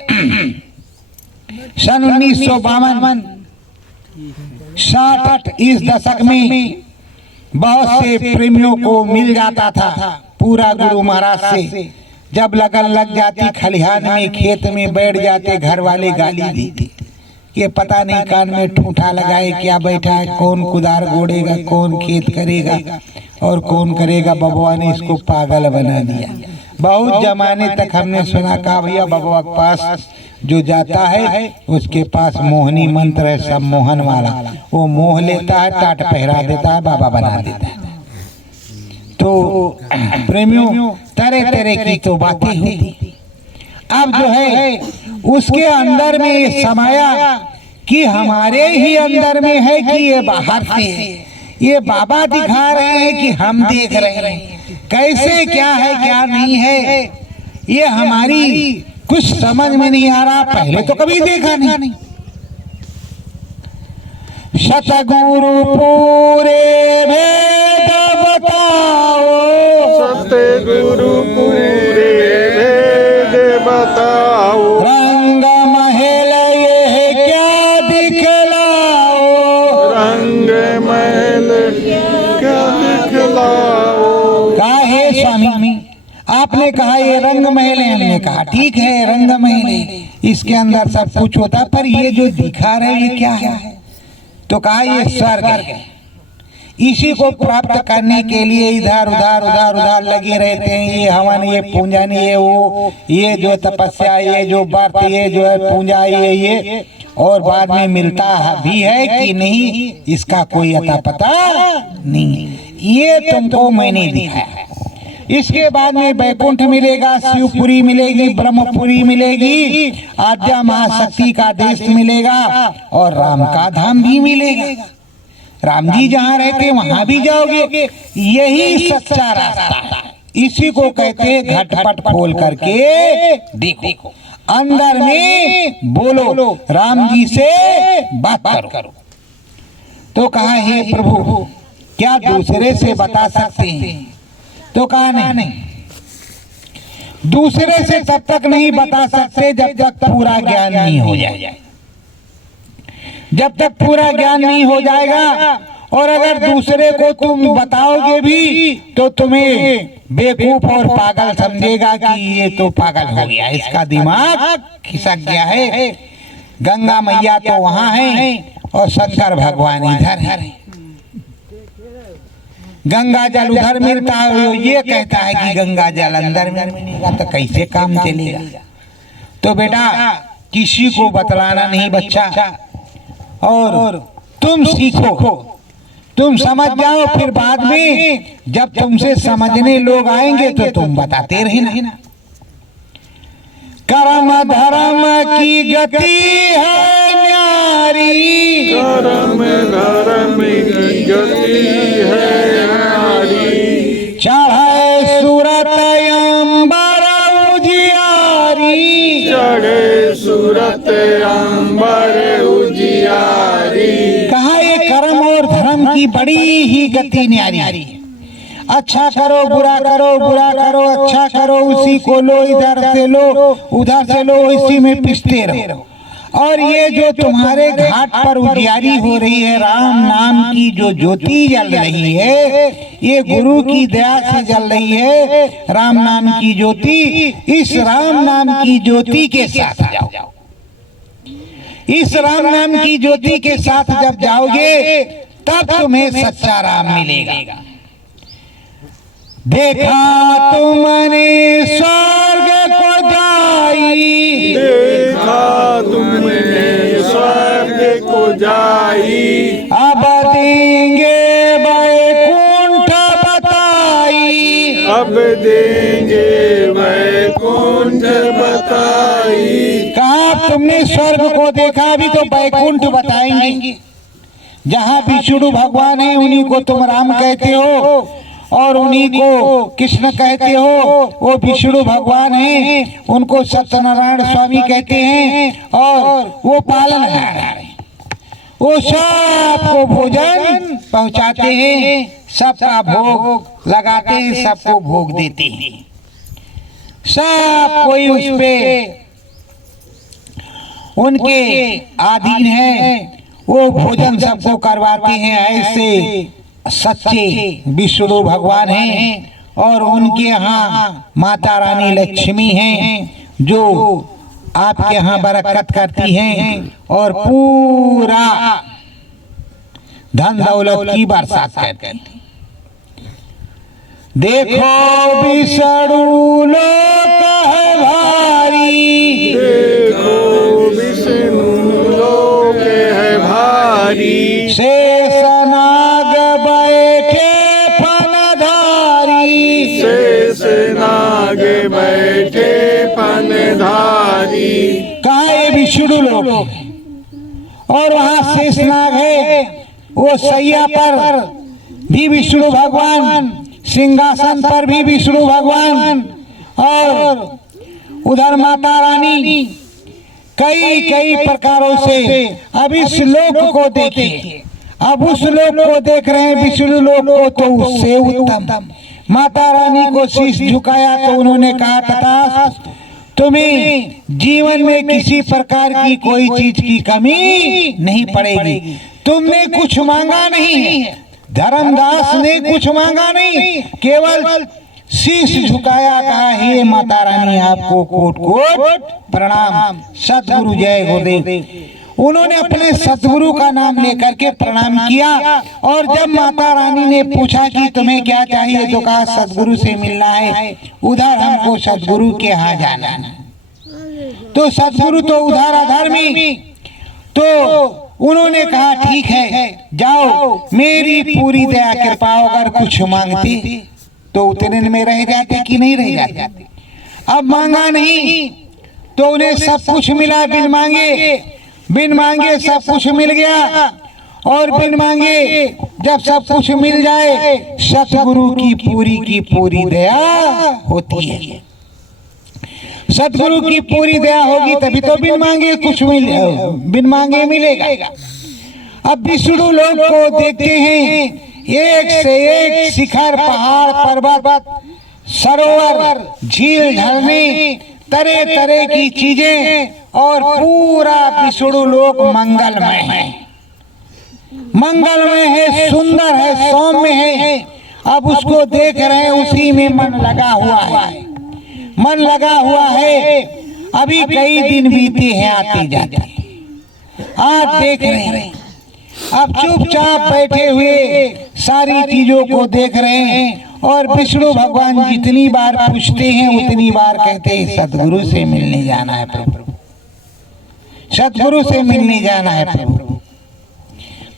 सन 1952 60 इस दशक में बहुत से प्रेमियों को मिल जाता था पूरा गुरु महाराज से। जब लगन लग जाती खलिहान में खेत में बैठ जाते, घर वाले गाली देते, ये पता नहीं कान में ठूठा लगाए क्या बैठा है, कौन कुदार गोड़ेगा, कौन खेत करेगा और कौन करेगा। बबुआ ने इसको पागल बना दिया। बहुत जमाने तक हमने सुना कहा भैया बबुआ के पास जो जाता है उसके पास मोहनी मंत्र है, सब मोहन वाला, वो मोह लेता है, टाट पहरा देता है, बाबा बना देता है। तो प्रेमियों तरह तरह की तो बातें हुई। अब जो है उसके अंदर में ये समाया कि हमारे ही अंदर में है कि ये बाहर से है। ये बाबा दिखा रहे हैं कि हम देख रहे हैं, कैसे क्या है क्या नहीं है ये हमारी कुछ समझ में नहीं आ रहा। पहले तो कभी देखा नहीं। सतगुरु पूरे भेद बताओ, सतगुरु पूरे भेद बताओ, रंग महल ये क्या दिखलाओ, रंग महल क्या दिखलाओ। कहा हे स्वामी आपने कहा ये रंग महल है। हमने कहा ठीक है रंग महल है, इसके अंदर सब कुछ होता, पर ये जो दिखा रहे ये क्या है? तो कहा ये स्वर्ग है। इसी को प्राप्त करने के लिए इधर उधर उधर उधर लगे रहते हैं। ये हवन, ये पूजन, ये वो, ये जो तपस्या, ये जो व्रत, ये जो है पूजा, ये और बाद में मिलता भी है कि नहीं इसका कोई अता पता नहीं। ये तुमको मैंने दिखाया। इसके बाद में वैकुंठ मिलेगा, शिवपुरी मिलेगी, ब्रह्मपुरी मिलेगी, आद्या महाशक्ति का देश मिलेगा और राम का धाम भी मिलेगा। राम जी जहाँ रहते वहां भी जाओगे। यही सच्चा रास्ता है। इसी को कहते हैं घटपट खोल करके देखो, अंदर में बोलो, राम जी से बात करो। तो कहा हे प्रभु क्या दूसरे से बता सकते हैं? तो कहा नहीं, दूसरे से तब तक नहीं बता सकते जब तक पूरा ज्ञान नहीं हो जाए। जब तक पूरा ज्ञान नहीं हो जाएगा और अगर दूसरे को तुम बताओगे भी तो तुम्हें बेवकूफ और पागल समझेगा कि ये तो पागल हो गया, इसका दिमाग खिसक गया है। गंगा मैया तो वहां है और शंकर भगवान इधर है। गंगा जल उधर मिलता है, ये कहता है कि गंगा जल अंदर में मिलेगा, तो कैसे काम चलेगा? तो बेटा किसी को बतलाना नहीं बच्चा, और तुम सीखो, तुम समझ जाओ, फिर बाद में जब तुमसे समझने लोग आएंगे तो तुम बताते रहना। कर्म धर्म की गति है न्यारी, कर्म धर्म की गति है न्यारी, चढ़े सूरत अंबर उजियारी, चढ़े सूरत अंबर उजियारी। कहा ये कर्म और धर्म की बड़ी ही गति न्यारी। अच्छा करो बुरा करो, बुरा करो अच्छा करो, उसी को लो, इधर से लो उधर से लो, इसी में पिसते रहो। और ये जो तुम्हारे घाट पर उजियारी हो रही है, राम नाम की जो ज्योति जल रही है, ये गुरु की दया से जल रही है राम नाम की ज्योति। इस राम नाम की ज्योति के साथ जाओ। इस राम नाम की ज्योति के साथ जब जाओगे तब तुम्हें सच्चा राम मिलेगा। देखा तुमने स्वर्ग को जाई, देखा तुमने स्वर्ग को जाई, अब देंगे वैकुंठ बताई, अब देंगे वैकुंठ बताई। कहा तुमने स्वर्ग को देखा, अभी तो वैकुंठ बताएंगे। जहाँ विष्णु भगवान है उन्हीं को तुम राम कहते हो, और उन्हीं को कृष्ण कहते हो, वो विष्णु भगवान हैं, उनको सत्यनारायण स्वामी कहते हैं, और वो पालनहार हैं। वो सबको भोजन पहुंचाते हैं, सबका भोग लगाते हैं, सबको भोग देते हैं, सब कोई उस पे उनके अधीन है, वो भोजन सबको करवाते हैं। ऐसे सच्चे विष्णु भगवान हैं। और उनके यहाँ माता रानी लक्ष्मी हैं, जो आपके यहाँ बरकत करती हैं और पूरा धन दौलत की बरसात करती हैं। देखो विष्णु लोक है भारी, देखो विष्णु लोक है भारी, शेषनाग बैठे फनधारी, शेष नाग बैठे फनधारी। कहाँ है विष्णु लोक, और वहाँ शेषनाग है, वो सैया पर भी विष्णु भगवान, सिंहासन पर भी विष्णु भगवान, और उधर माता रानी कई कई प्रकारों से। अब इस लोक को देखिए, अब उस लोक को देख रहे हैं विष्णु लोक को, तो उससे उत्तम। माता रानी को शीश झुकाया तो उन्होंने कहा, तथास्तु, तुम्हें जीवन में किसी प्रकार की कोई चीज की कमी नहीं पड़ेगी। तुमने कुछ मांगा नहीं है, धर्मदास ने कुछ मांगा नहीं, केवल शीश झुकाया, कहा हे माता रानी आपको कोट कोट प्रणाम, सतगुरु जय गुरुदेव। उन्होंने अपने सतगुरु का नाम लेकर के प्रणाम किया। और जब माता रानी ने पूछा कि तुम्हें क्या चाहिए, तो कहा सतगुरु से मिलना है, उधर हमको सतगुरु के यहाँ जाना है। तो सतगुरु तो उधर अधर्मी, तो उन्होंने कहा ठीक है जाओ, मेरी पूरी दया कृपा, अगर कुछ मांगते तो उतने में रह जाते कि नहीं रह जाते। अब मांगा नहीं तो उन्हें सब कुछ मिला, बिन मांगे सब कुछ मिल गया। और बिन मांगे जब सब कुछ मिल जाए, सतगुरु की पूरी दया होती है। सतगुरु की पूरी दया होगी तभी तो बिन मांगे मिलेगा। अब विष्णु लोक को देखते हैं, एक से एक शिखर, पहाड़, पर्वत, सरोवर, झील, झरने, तरह तरह की चीजें, और पूरा विष्णु लोक मंगलमय है, सुंदर है, सौम्य है। अब उसको देख रहे हैं, उसी में मन लगा हुआ है। अभी कई दिन बीते हैं, आते जाते, आज देख रहे हैं। अब चुपचाप बैठे हुए सारी चीजों को देख रहे हैं। और विष्णु भगवान जितनी बार पूछते हैं, उतनी बार कहते हैं सतगुरु से मिलने जाना है प्रभु, सतगुरु से मिलने जाना है प्रभु।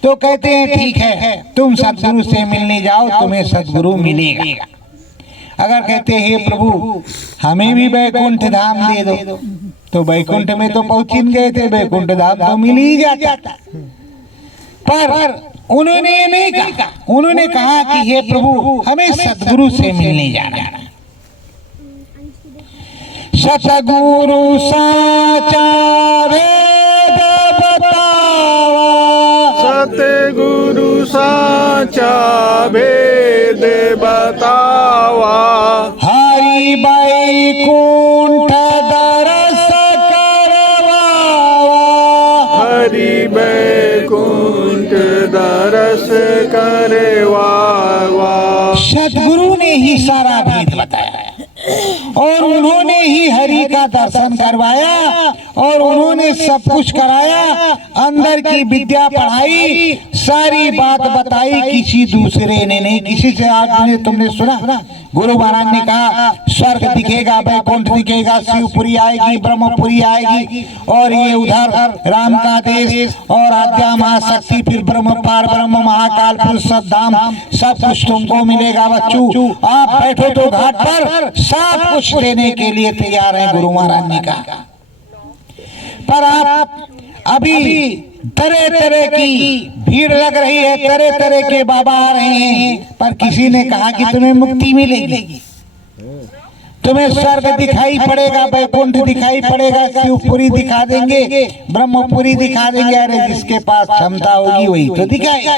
तो कहते हैं ठीक है, तुम सतगुरु से मिलने जाओ, तुम्हें सतगुरु मिलेगा। अगर कहते हैं हे प्रभु हमें भी बैकुंठ धाम दे दो, तो बैकुंठ में तो पहुंच गए थे, बैकुंठ धाम तो मिल ही जाता। पर उन्होंने ये नहीं कहा, उन्होंने कहा कि हे प्रभु हमें सतगुरु से मिलने जाना है। सतगुरु साचा वेद बतावा, सतगुरु साचा भेद बतावा, हरि बैकुंठ दरस करवावा, हरि बैकुंठ दरस करवावा। सतगुरु ने ही सारा भेद बताया और उन्होंने ही हरि का दर्शन करवाया और उन्होंने सब कुछ कराया, अंदर की विद्या पढ़ाई, सारी बात बताई, किसी दूसरे ने नहीं। किसी से आपने तुमने सुना गुरु महाराज ने कहा स्वर्ग दिखेगा, बैकुंठ दिखेगा, शिवपुरी आएगी, ब्रह्मपुरी आएगी, और ये उधर राम का देश और आद्या महाशक्ति, फिर ब्रह्म पार ब्रह्म महाकाल, फिर सद्धाम, सब कुछ तुमको मिलेगा बच्चों। आप बैठो तो घाट पर, सब कुछ देने के लिए तैयार है गुरु महाराज ने कहा। पर आप अभी तरह तरह की भीड़ लग रही है, तरह तरह के बाबा आ रहे हैं, पर किसी ने कहा कि तुम्हें मुक्ति मिलेगी, तुम्हें स्वर्ग दिखाई पड़ेगा, वैकुंठ दिखाई पड़ेगा, शिवपुरी दिखा देंगे, ब्रह्मपुरी दिखा देंगे। अरे जिसके पास क्षमता होगी वही तो दिखाएगा,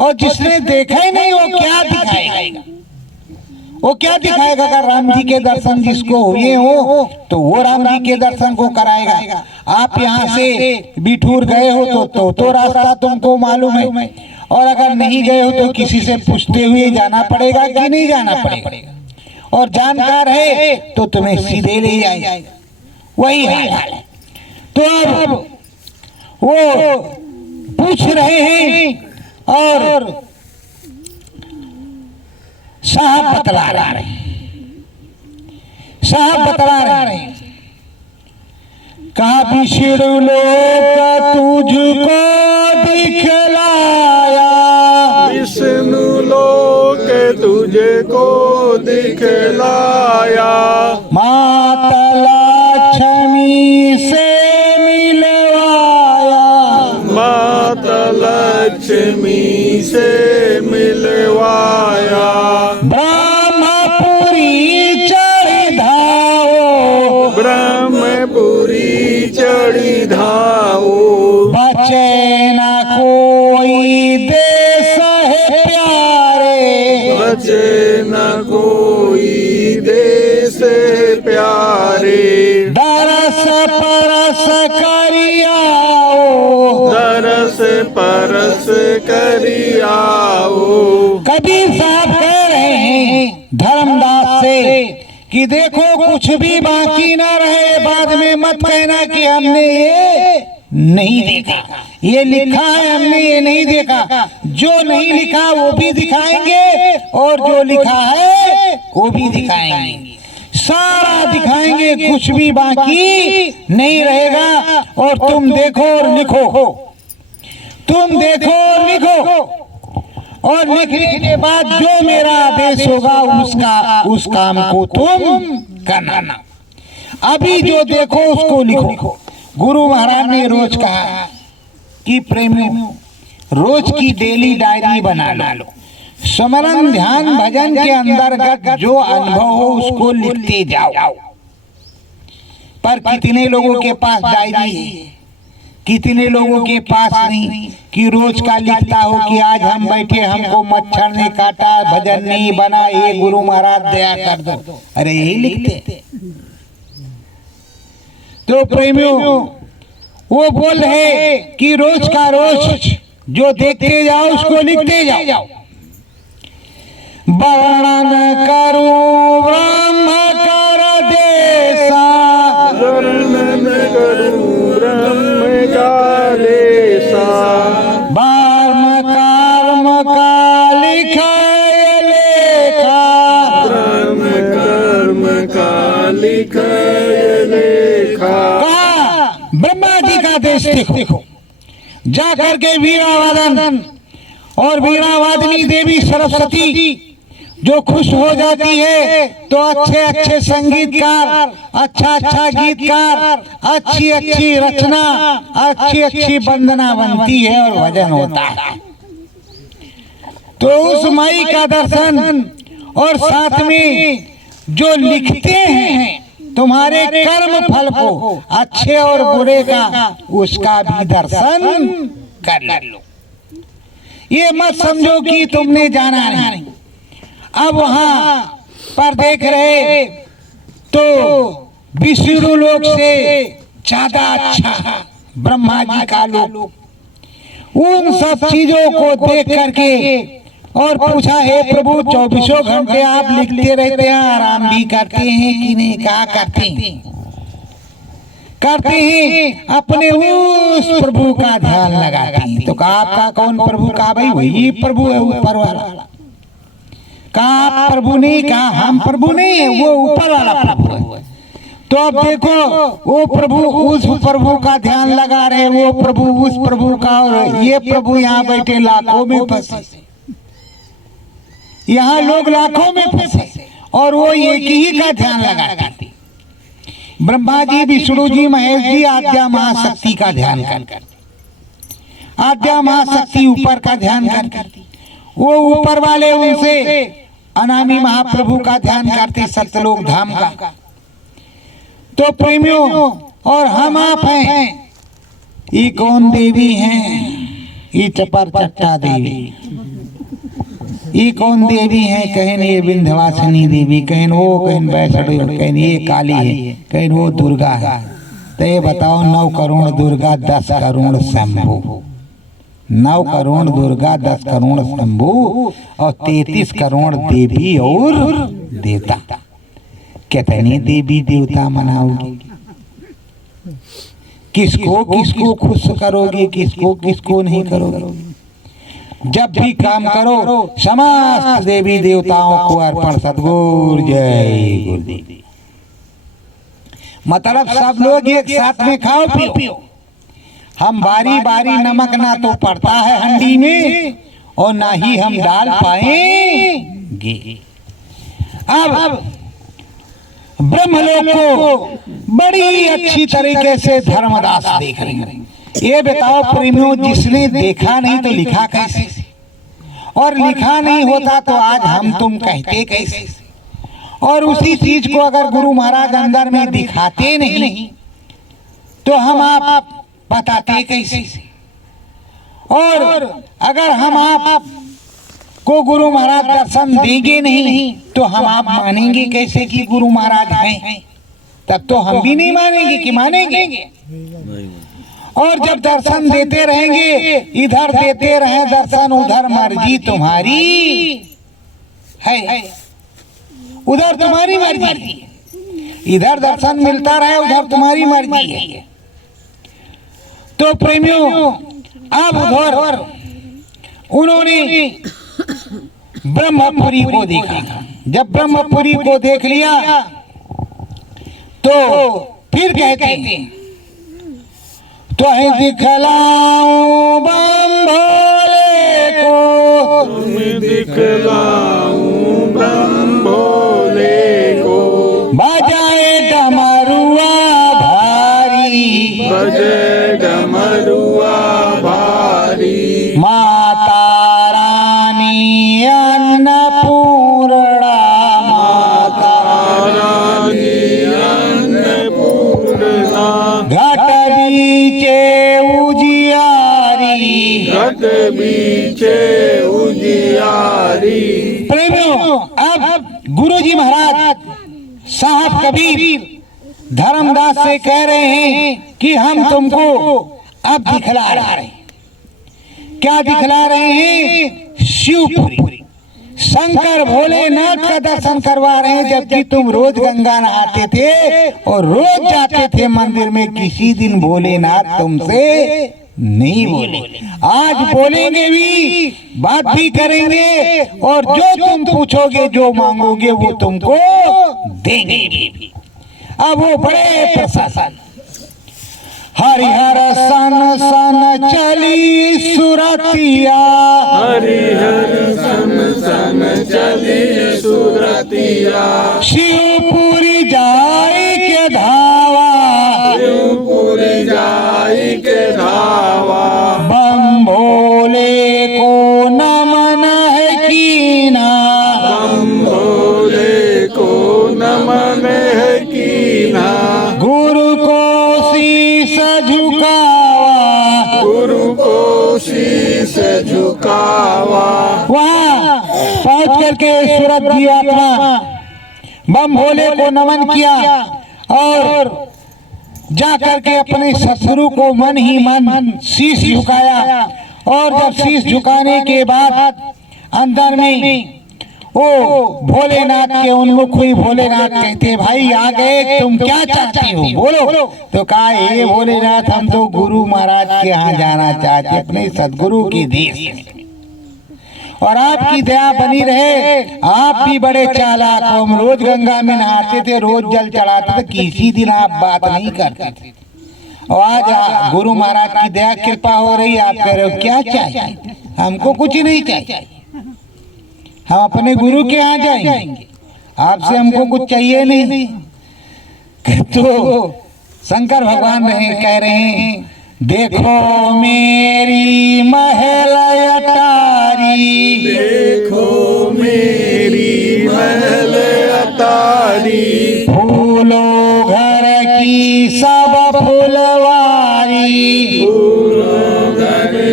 और जिसने देखा ही नहीं वो क्या दिखाएगा? वो क्या दिखाएगा? अगर राम जी के दर्शन जिसको हुए हो तो वो राम जी के दर्शन को कराएगा। आप यहाँ से बिठूर गए हो तो रास्ता तुमको मालूम है, और अगर नहीं गए हो तो किसी से पूछते हुए जाना पड़ेगा कि नहीं जाना पड़ेगा, और जानकार है तो तुम्हें सीधे ले जाएगा। वही हाल है। तो अब वो पूछ रहे हैं और साहब बतला रहे हैं, कहा विष्णु लोक तुझको दिखलाया, विष्णु लोक तुझको दिखलाया, माता लक्ष्मी से मिलवाया, माता लक्ष्मी से मिलवाया, ब्रह्मपुरी चढ़ी धाओ, ब्रह्मपुरी चढ़ी धाओ, बचे न कोई देश है प्यारे, बचे न कोई देश प्यारे, दरस परस करियाओ, दरस परस करियाओ। कबीर साहब कह रहे हैं धर्मदास से कि देखो कुछ भी बाकी ना रहे, बाद में मत कहना कि हमने ये नहीं देखा, ये लिखा है हमने ये नहीं देखा। जो नहीं लिखा वो भी दिखाएंगे, और जो लिखा है वो भी दिखाएंगे, सारा दिखाएंगे, कुछ भी बाकी नहीं रहेगा। और तुम देखो और लिखो, तुम देखो और लिखो, और लिखने के बाद जो मेरा आदेश होगा उस काम को तुम करना। अभी जो देखो उसको लिखो। गुरु महाराज ने रोज कहा कि प्रेमियों रोज की डेली डायरी बना लो, स्मरण ध्यान भजन के अंतर्गत जो अनुभव हो उसको लिखते जाओ। पर कितने लोगों के पास डायरी है, कितने लोगों के पास नहीं कि रोज का लिखता हो कि आज हम बैठे हमको मच्छर ने काटा, भजन नहीं बना, ये गुरु महाराज दया कर दो। अरे यही लिखते। तो प्रेमियों वो बोल रहे कि रोज का रोज जो देखते जाओ उसको लिखते जाओ। वर्णन करूं ब्रह्म कर देसा, वर्णन करूं ब्रह्म का देसा, कर्म का लिखा लेखा, ब्रह्म कर्म का लिखा लेखा। ब्रह्मा जी का देश देखो, जा करके वीणावादन और वीणावादनी देवी सरस्वती जो खुश हो जाती है तो अच्छे अच्छे संगीतकार, अच्छा अच्छा गीतकार, अच्छी अच्छी रचना, अच्छी अच्छी वंदना बनती है और भजन होता है। तो उस माई का दर्शन और साथ में जो लिखते हैं तुम्हारे कर्म फल को, अच्छे और बुरे का, उसका भी दर्शन कर लो। ये मत समझो कि तुमने जाना नहीं। अब वहां पर देख रहे तो विष्णु लोक से ज्यादा अच्छा ब्रह्मा जी का लोक। उन सब चीजों को देख करके और पूछा, हे प्रभु 24 घंटे आप लिखते रहते हैं, आराम भी करते हैं कि नहीं? कहा करते हैं, अपने उस प्रभु का ध्यान लगाते हैं। तो कहा आपका कौन प्रभु? कहा भाई वही प्रभु है ऊपर वाला। कहा आप प्रभु नहीं? कहा हम प्रभु नहीं है, वो ऊपर वाला प्रभु है। तो अब देखो वो प्रभु उस प्रभु का ध्यान लगा रहे, वो प्रभु उस प्रभु का, और ये प्रभु यहाँ बैठे लाखों में फंसे, यहाँ लोग लाखों में फंसे और वो एक ही का ध्यान लगाते। ब्रह्मा जी, विष्णु जी, महेश जी, आद्या महाशक्ति का ध्यान करते। आद्या महाशक्ति ऊपर का ध्यान करती, वो ऊपर वाले उनसे अनामी महाप्रभु का ध्यान करते सत्यलोक धाम का। तो प्रेमियों, और हम आप हैं, ये कौन देवी हैं? ये चपर चट्टा देवी। ये कौन देवी है? कहें ये विंध्यवासिनी देवी, कहें वो, कहें वैष्णवी, कहें ये काली है, कहें वो दुर्गा है। तो ये बताओ, 9 करोड़ दुर्गा 10 करोड़ शंभू, 9 करोड़ दुर्गा 10 करोड़ शंभू और 33 करोड़ देवी और देवता। कितने देवी देवता मनाओगे? किसको किसको खुश करोगे, किसको किसको नहीं करोगे? जब भी काम करो समस्त देवी देवताओं को अर्पण। सतगुरु जय गुरुदेव। मतलब सब लोग एक साथ में खाओ पियो। हम बारी बारी नमक ना तो पड़ता है हंडी में और ना ही हम डाल पाएंगे। अब ब्रह्मलोक को बड़ी अच्छी तरीके से धर्मदास देख रहे हैं। ये बताओ प्रेमियों, जिसने देखा नहीं तो लिखा कैसे? और लिखा नहीं होता तो आज हम तुम कहते कैसे? और उसी चीज को अगर गुरु महाराज अंदर में दिखाते नहीं तो हम आप बताते कैसे? और अगर हम आप को गुरु महाराज दर्शन देंगे नहीं तो हम आप मानेंगे कैसे कि गुरु महाराज हैं? तब तो हम भी नहीं मानेंगे कि मानेंगे। और जब दर्शन देते रहेंगे, इधर देते रहे दर्शन, उधर मर्जी तुम्हारी है, उधर तुम्हारी मर्जी है। इधर दर्शन मिलता रहे, उधर तुम्हारी मर्जी है। तो प्रेमियों, अब उधर उन्होंने ब्रह्मपुरी को देखा। जब ब्रह्मपुरी को देख लिया तो फिर कहते तो है दिखलाऊं बम भोले को, दिखलाऊं ब्रह्म भोले को, बजाए डमरुआ भारी, बजे डमरुआ भारी, माता रानी अन्नपूर्णा, माता रानी अन्नपूर्णा, घट बीचे उजियारी, घट बीचे उजियारी। प्रेमियों, अब गुरुजी महाराज साहब कबीर धर्मदास से कह रहे हैं कि हम तुमको अब दिखला रहे हैं। क्या दिखला रहे हैं? शिवपुरी, शंकर भोलेनाथ का दर्शन करवा रहे हैं। जबकि तुम रोज गंगा नहाते थे और रोज जाते थे मंदिर में, किसी दिन भोलेनाथ तुमसे नहीं बोले। आज बोलेंगे भी, बात भी करेंगे, और जो तुम पूछोगे, जो मांगोगे वो तुमको देंगे भी। अब वो बड़े प्रशासन, हरिहर सन सन चली सुरतिया, हरिहर सन सन चली सुरतिया, शिवपुरी जाई के धावा, शिवपुरी जाई के धावा, बम भोले को नमन है कीना, बम भोले को नमन है कीना, गुरु को शीश झुकावा, गुरु को शीश झुकावा। वहाँ पहुँच करके सूरत जीवात्मा बम भोले को नमन किया और जा करके अपने ससुरु को मन ही मन शीश झुकाया। और जब शीश झुकाने के बाद अंदर में वो भोलेनाथ के उन्मुख हुई। भोलेनाथ कहते, भाई आ गए, तुम क्या चाहती हो, बोलो। तो कहा, हे भोलेनाथ, हम तो गुरु महाराज के यहाँ जाना चाहते, अपने सदगुरु के देश में, और आपकी दया बनी रहे। आप भी बड़े चालाक हो, हम रोज गंगा में नहाते थे, रोज जल चढ़ाते थे, किसी दिन आप बात नहीं करते थे, और आज गुरु महाराज की दया कृपा हो रही, आप कह रहे हो क्या चाहिए? हमको कुछ नहीं चाहिए, हम अपने गुरु के यहाँ जाएंगे, आपसे हमको कुछ चाहिए नहीं। तो शंकर भगवान कह रहे हैं, देखो मेरी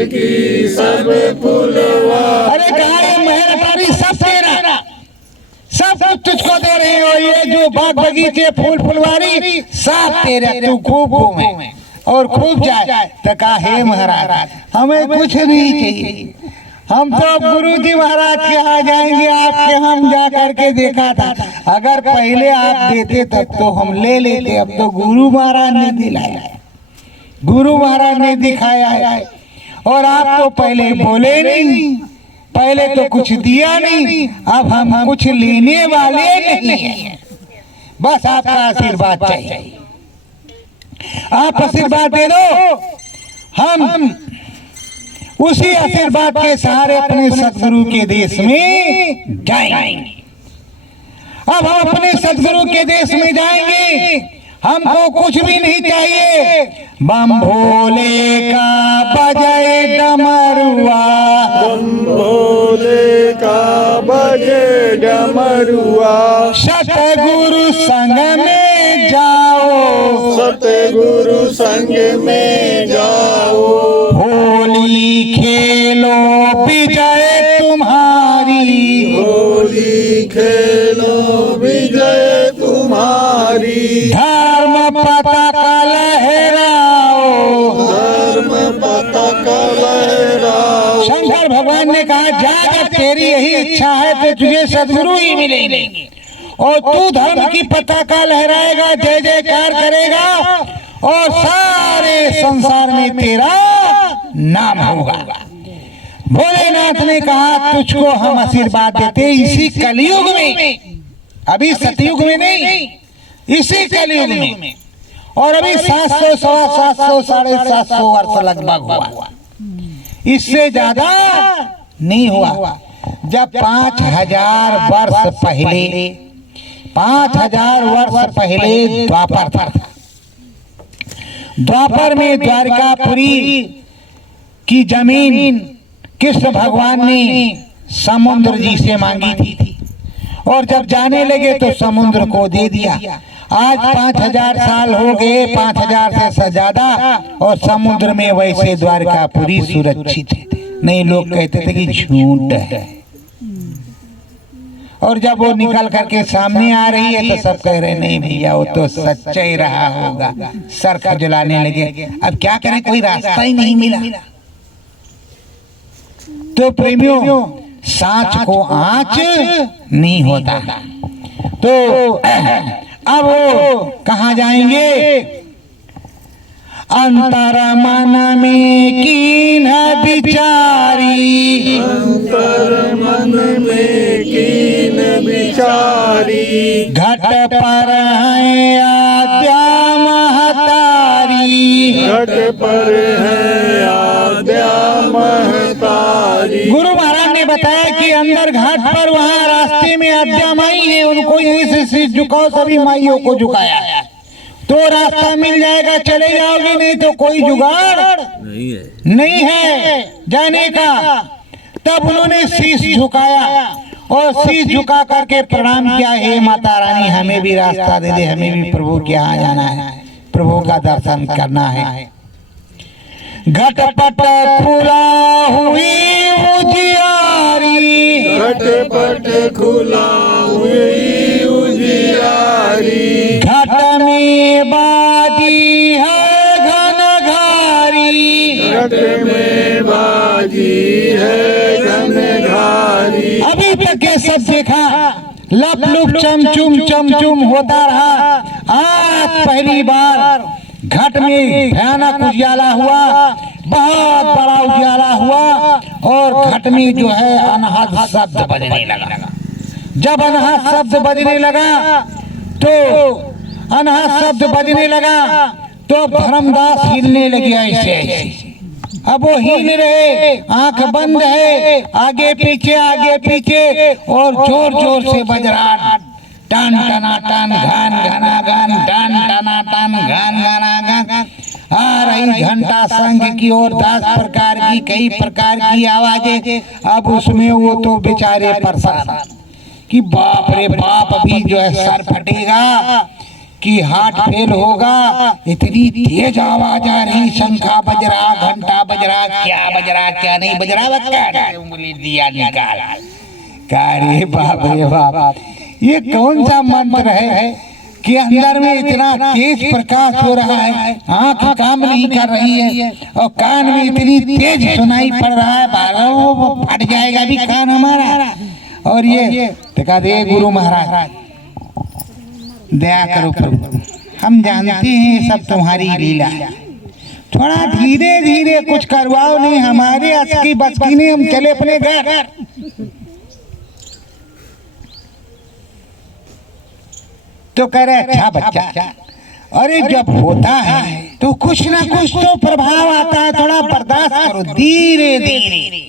की सब फुलवा। अरे कहा ये महल अटारी सब तेरा, सब कुछ तुझको दे रही हो, ये जो बाग बगीचे फूल फुलवारी सब तेरा, तू खूब घूमे और खूब जाए। तो कहा हे महाराज हमें कुछ नहीं चाहिए, हम तो अब गुरु जी महाराज के यहाँ जाएंगे, आपके हम जा करके देखा था, अगर पहले आप देते तब तो हम ले लेते, अब तो गुरु महाराज ने दिलाया, गुरु महाराज ने दिखाया है, और आप तो पहले बोले नहीं, पहले तो कुछ दिया नहीं, अब हम कुछ लेने वाले नहीं हैं, बस आपका आशीर्वाद चाहिए, आप आशीर्वाद दे दो, हम उसी आशीर्वाद के सहारे अपने सदगुरु के देश में जाएंगे। अब हम अपने सदगुरु के देश में जाएंगे, हमको कुछ भी नहीं चाहिए, बम भोले का बजाए डमरुआ, बम भोले का बजे डमरुआ। सतगुरु संग में जाओ, सतगुरु संग में जाओ। होली खेलो विजय तुम्हारी, होली खेलो विजय तुम्हारी। धर्म पताका लहराओ, धर्म पताका लहराओ। शंकर भगवान ने कहा जा, अगर तेरी यही इच्छा है तो तुझे सदगुरु ही मिलेंगे, और तू धर्म की पताका लहराएगा, जय जयकार करेगा, और सारे संसार में तेरा नाम होगा। भोलेनाथ ने कहा तुझको हम आशीर्वाद देते इसी कलयुग में, अभी सतयुग में नहीं, इसी कलयुग में, और अभी 700 750 750 वर्ष लगभग हुआ, इससे ज्यादा नहीं हुआ। जब 5000 वर्ष पहले, 5000 वर्ष पहले द्वापर था, द्वापर में द्वारकापुरी की जमीन कृष्ण भगवान ने समुद्र जी से मांगी थी, और जब जाने लगे तो समुद्र को दे दिया। आज 5000 साल हो गए, 5000 से ज्यादा, और समुद्र में वैसे द्वारकापुरी सुरक्षित है। नहीं, लोग कहते थे कि झूठ है, और जब वो निकल करके सामने आ रही है तो सब कह रहे नहीं भैया वो तो सच्चा ही रहा होगा, सर खजलाने लगे। अब क्या करें, कोई रास्ता ही नहीं मिला। तो प्रेमियों, सांच को आंच नहीं होता। तो अब वो कहाँ जाएंगे? अंतर मन में कीन बिचारी, अंतर मन में कीन बिचारी। घट पर है आद्या महतारी, घट पर है आद्या महतारी। गुरु महाराज ने बताया कि अंदर घाट पर वहाँ रास्ते में आद्या माई है, उनको यही से झुकाओ, सभी माइयों को झुकाया तो रास्ता मिल जाएगा, चले जाओगे, नहीं तो कोई जुगाड़ नहीं है जाने का। तब उन्होंने शीश झुकाया, और शीश झुका करके प्रणाम किया, हे माता रानी हमें भी रास्ता दे दे, हमें भी प्रभु के यहाँ जाना है, प्रभु का दर्शन करना है। घटपट खुला हुई उजियारी, घटपट खुला हुई उजियारी। घट में बाजी है घनघारी, घट में बाजी है घनघारी। अभी तक ये सब देखा, लप लुप चमचुम चमचुम होता रहा। आज पहली बार घट में भयानक उजियाला हुआ, बहुत बड़ा उजियाला हुआ, और घट में जो है अनहद शब्द बजने लगा। जब अनहद शब्द बजने लगा तो धर्मदास हिलने लगे ऐसे। अब वो हिल रहे, आंख बंद है, आगे पीछे, और जोर जोर से बज रहा, टन टना टन घन घना घन, टन टना टन घन घना घन। आ रही घंटा संघ की ओर 10 प्रकार की, कई प्रकार की आवाजें। अब उसमें वो तो बेचारे परेशान कि बाप रे बाप, अभी जो है सर फटेगा कि हार्ट फेल होगा, इतनी तेज आवाज आ रही, शंखा बज रहा, घंटा बज रहा, क्या बज रहा क्या नहीं बज रहा, उंगली दिया निकाल। अरे बाप रे बाप, ये कौन सा मंत्र है कि अंदर में इतना तेज प्रकाश हो रहा है, आंख काम नहीं कर रही है और कान में इतनी तेज सुनाई पड़ रहा है, बालों फट जाएगा भी कान हमारा। और ये देखा दे गुरु महाराज, दया करो प्रभु, हम जानते हैं सब तुम्हारी लीला है, थोड़ा धीरे धीरे कुछ करवाओ, नहीं हमारे हस की बस की नहीं, हम चले अपने घर। तो कह रहे अच्छा बच्चा, अरे जब होता है तो कुछ ना कुछ तो प्रभाव आता है, थोड़ा बर्दाश्त करो, धीरे धीरे।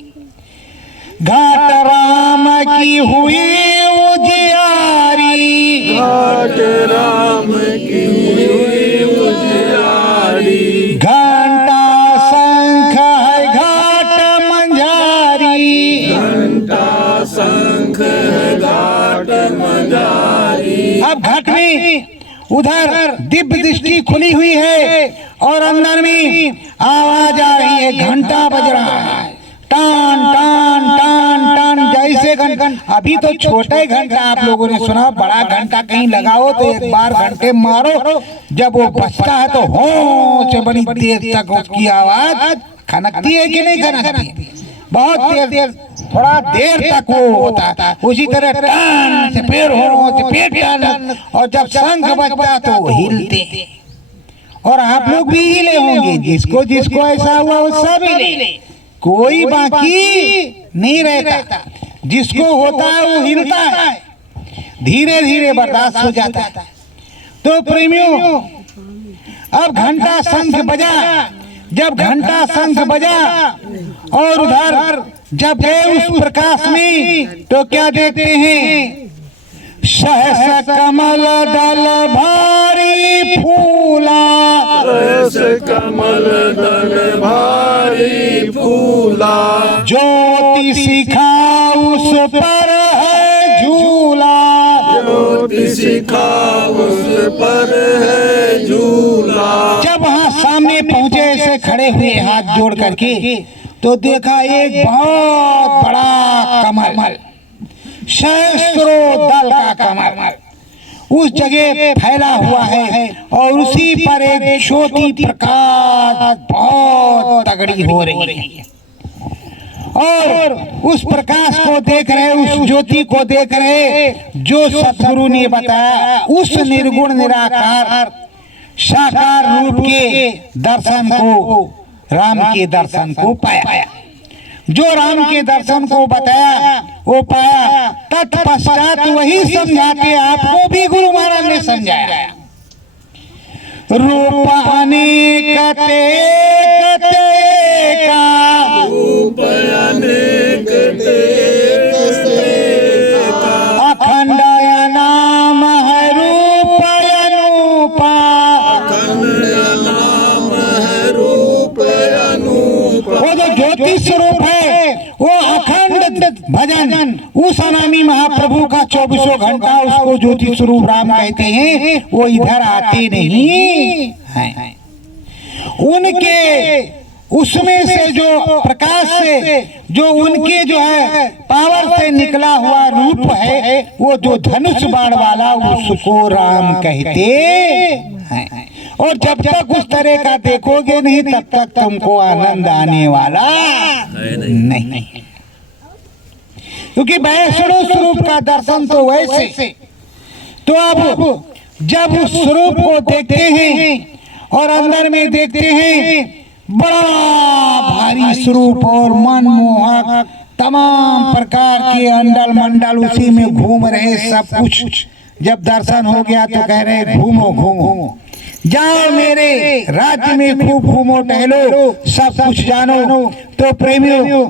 घाट राम की हुई उजियारी, घाट राम की हुई उजियारी, घंटा शंख है घाट मंझारी, घंटा शंख है घाट मंझारी। अब घाट में उधर दिव्य दृष्टि खुली हुई है और अंदर में आवाज आ रही है, घंटा बज रहा है, टान टान टान टान, जैसे घंटा। अभी तो छोटे घंटा आप लोगों ने सुना, बड़ा घंटा कहीं लगाओ तो एक बार घंटे मारो, जब वो बजता है तो हो से बड़ी देर तक उसकी आवाज खनकती है कि नहीं खनकती, बहुत देर, थोड़ा देर तक वो होता था। उसी तरह टान से फिर हो से फिर टान, और जब शंख बजता तो वो हिलते, और आप लोग भी हिले होंगे, जिसको जिसको ऐसा हुआ वो सब हिले, कोई बाकी नहीं रहता, जिसको होता है वो हिलता है, धीरे धीरे बर्दाश्त हो जाता है। तो प्रेमियों, अब घंटा शंख बजा, जब घंटा शंख बजा और उधर जब गए उस प्रकाश में, तो क्या देखते हैं, सहस कमल दल भारी फूला, सहस कमल दल भारी फूला, ज्योति शिखा उस पर है झूला, ज्योति शिखा उस पर है झूला। जब वहां सामने पहुंचे से खड़े हुए हाथ जोड़ करके, तो देखा एक बहुत बड़ा कमल, सहस्त्रों दल का कमल उस जगह फैला हुआ है, और उसी पर एक ज्योति प्रकाश बहुत तगड़ी हो रही है, और उस प्रकाश को देख रहे, उस ज्योति को देख रहे, जो सद्गुरु ने बताया, उस निर्गुण निराकार साकार रूप के दर्शन को, राम के दर्शन को पाया, जो राम के दर्शन को बताया वो पाया। तत्पश्चात वही समझा के आपको भी गुरु महाराज ने समझाया, रूप अनेक तेक तेका, रूप अनेक तेक तेका, अखंड नाम है रूप अनूपा, अखंड नाम है रूप अनूपा। वो जो ज्योति स्वरूप है, वो अखंड भजन, उस अनामी महाप्रभु का 24 घंटा, उसको ज्योति स्वरूप राम कहते हैं, वो इधर आते नहीं हैं। उनके उसमें से जो प्रकाश से, जो उनके जो है पावर से निकला हुआ रूप है, वो जो धनुष बाण वाला, उसको राम कहते हैं। और जब तक उस तरह का देखोगे नहीं, तब तक तुमको आनंद आने वाला नहीं, क्योंकि वैष्णव स्वरूप का दर्शन तो वैसे। तो अब जब उस स्वरूप को देखते हैं और अंदर में देखते हैं, बड़ा भारी स्वरूप और मनमोहक, तमाम प्रकार के अंडल मंडल उसी में घूम रहे, सब कुछ जब दर्शन हो गया तो कह रहे घूमो घूमो, जाओ मेरे राज्य में खूब घूमो टहलो, सब कुछ जानो। तो प्रेमियों,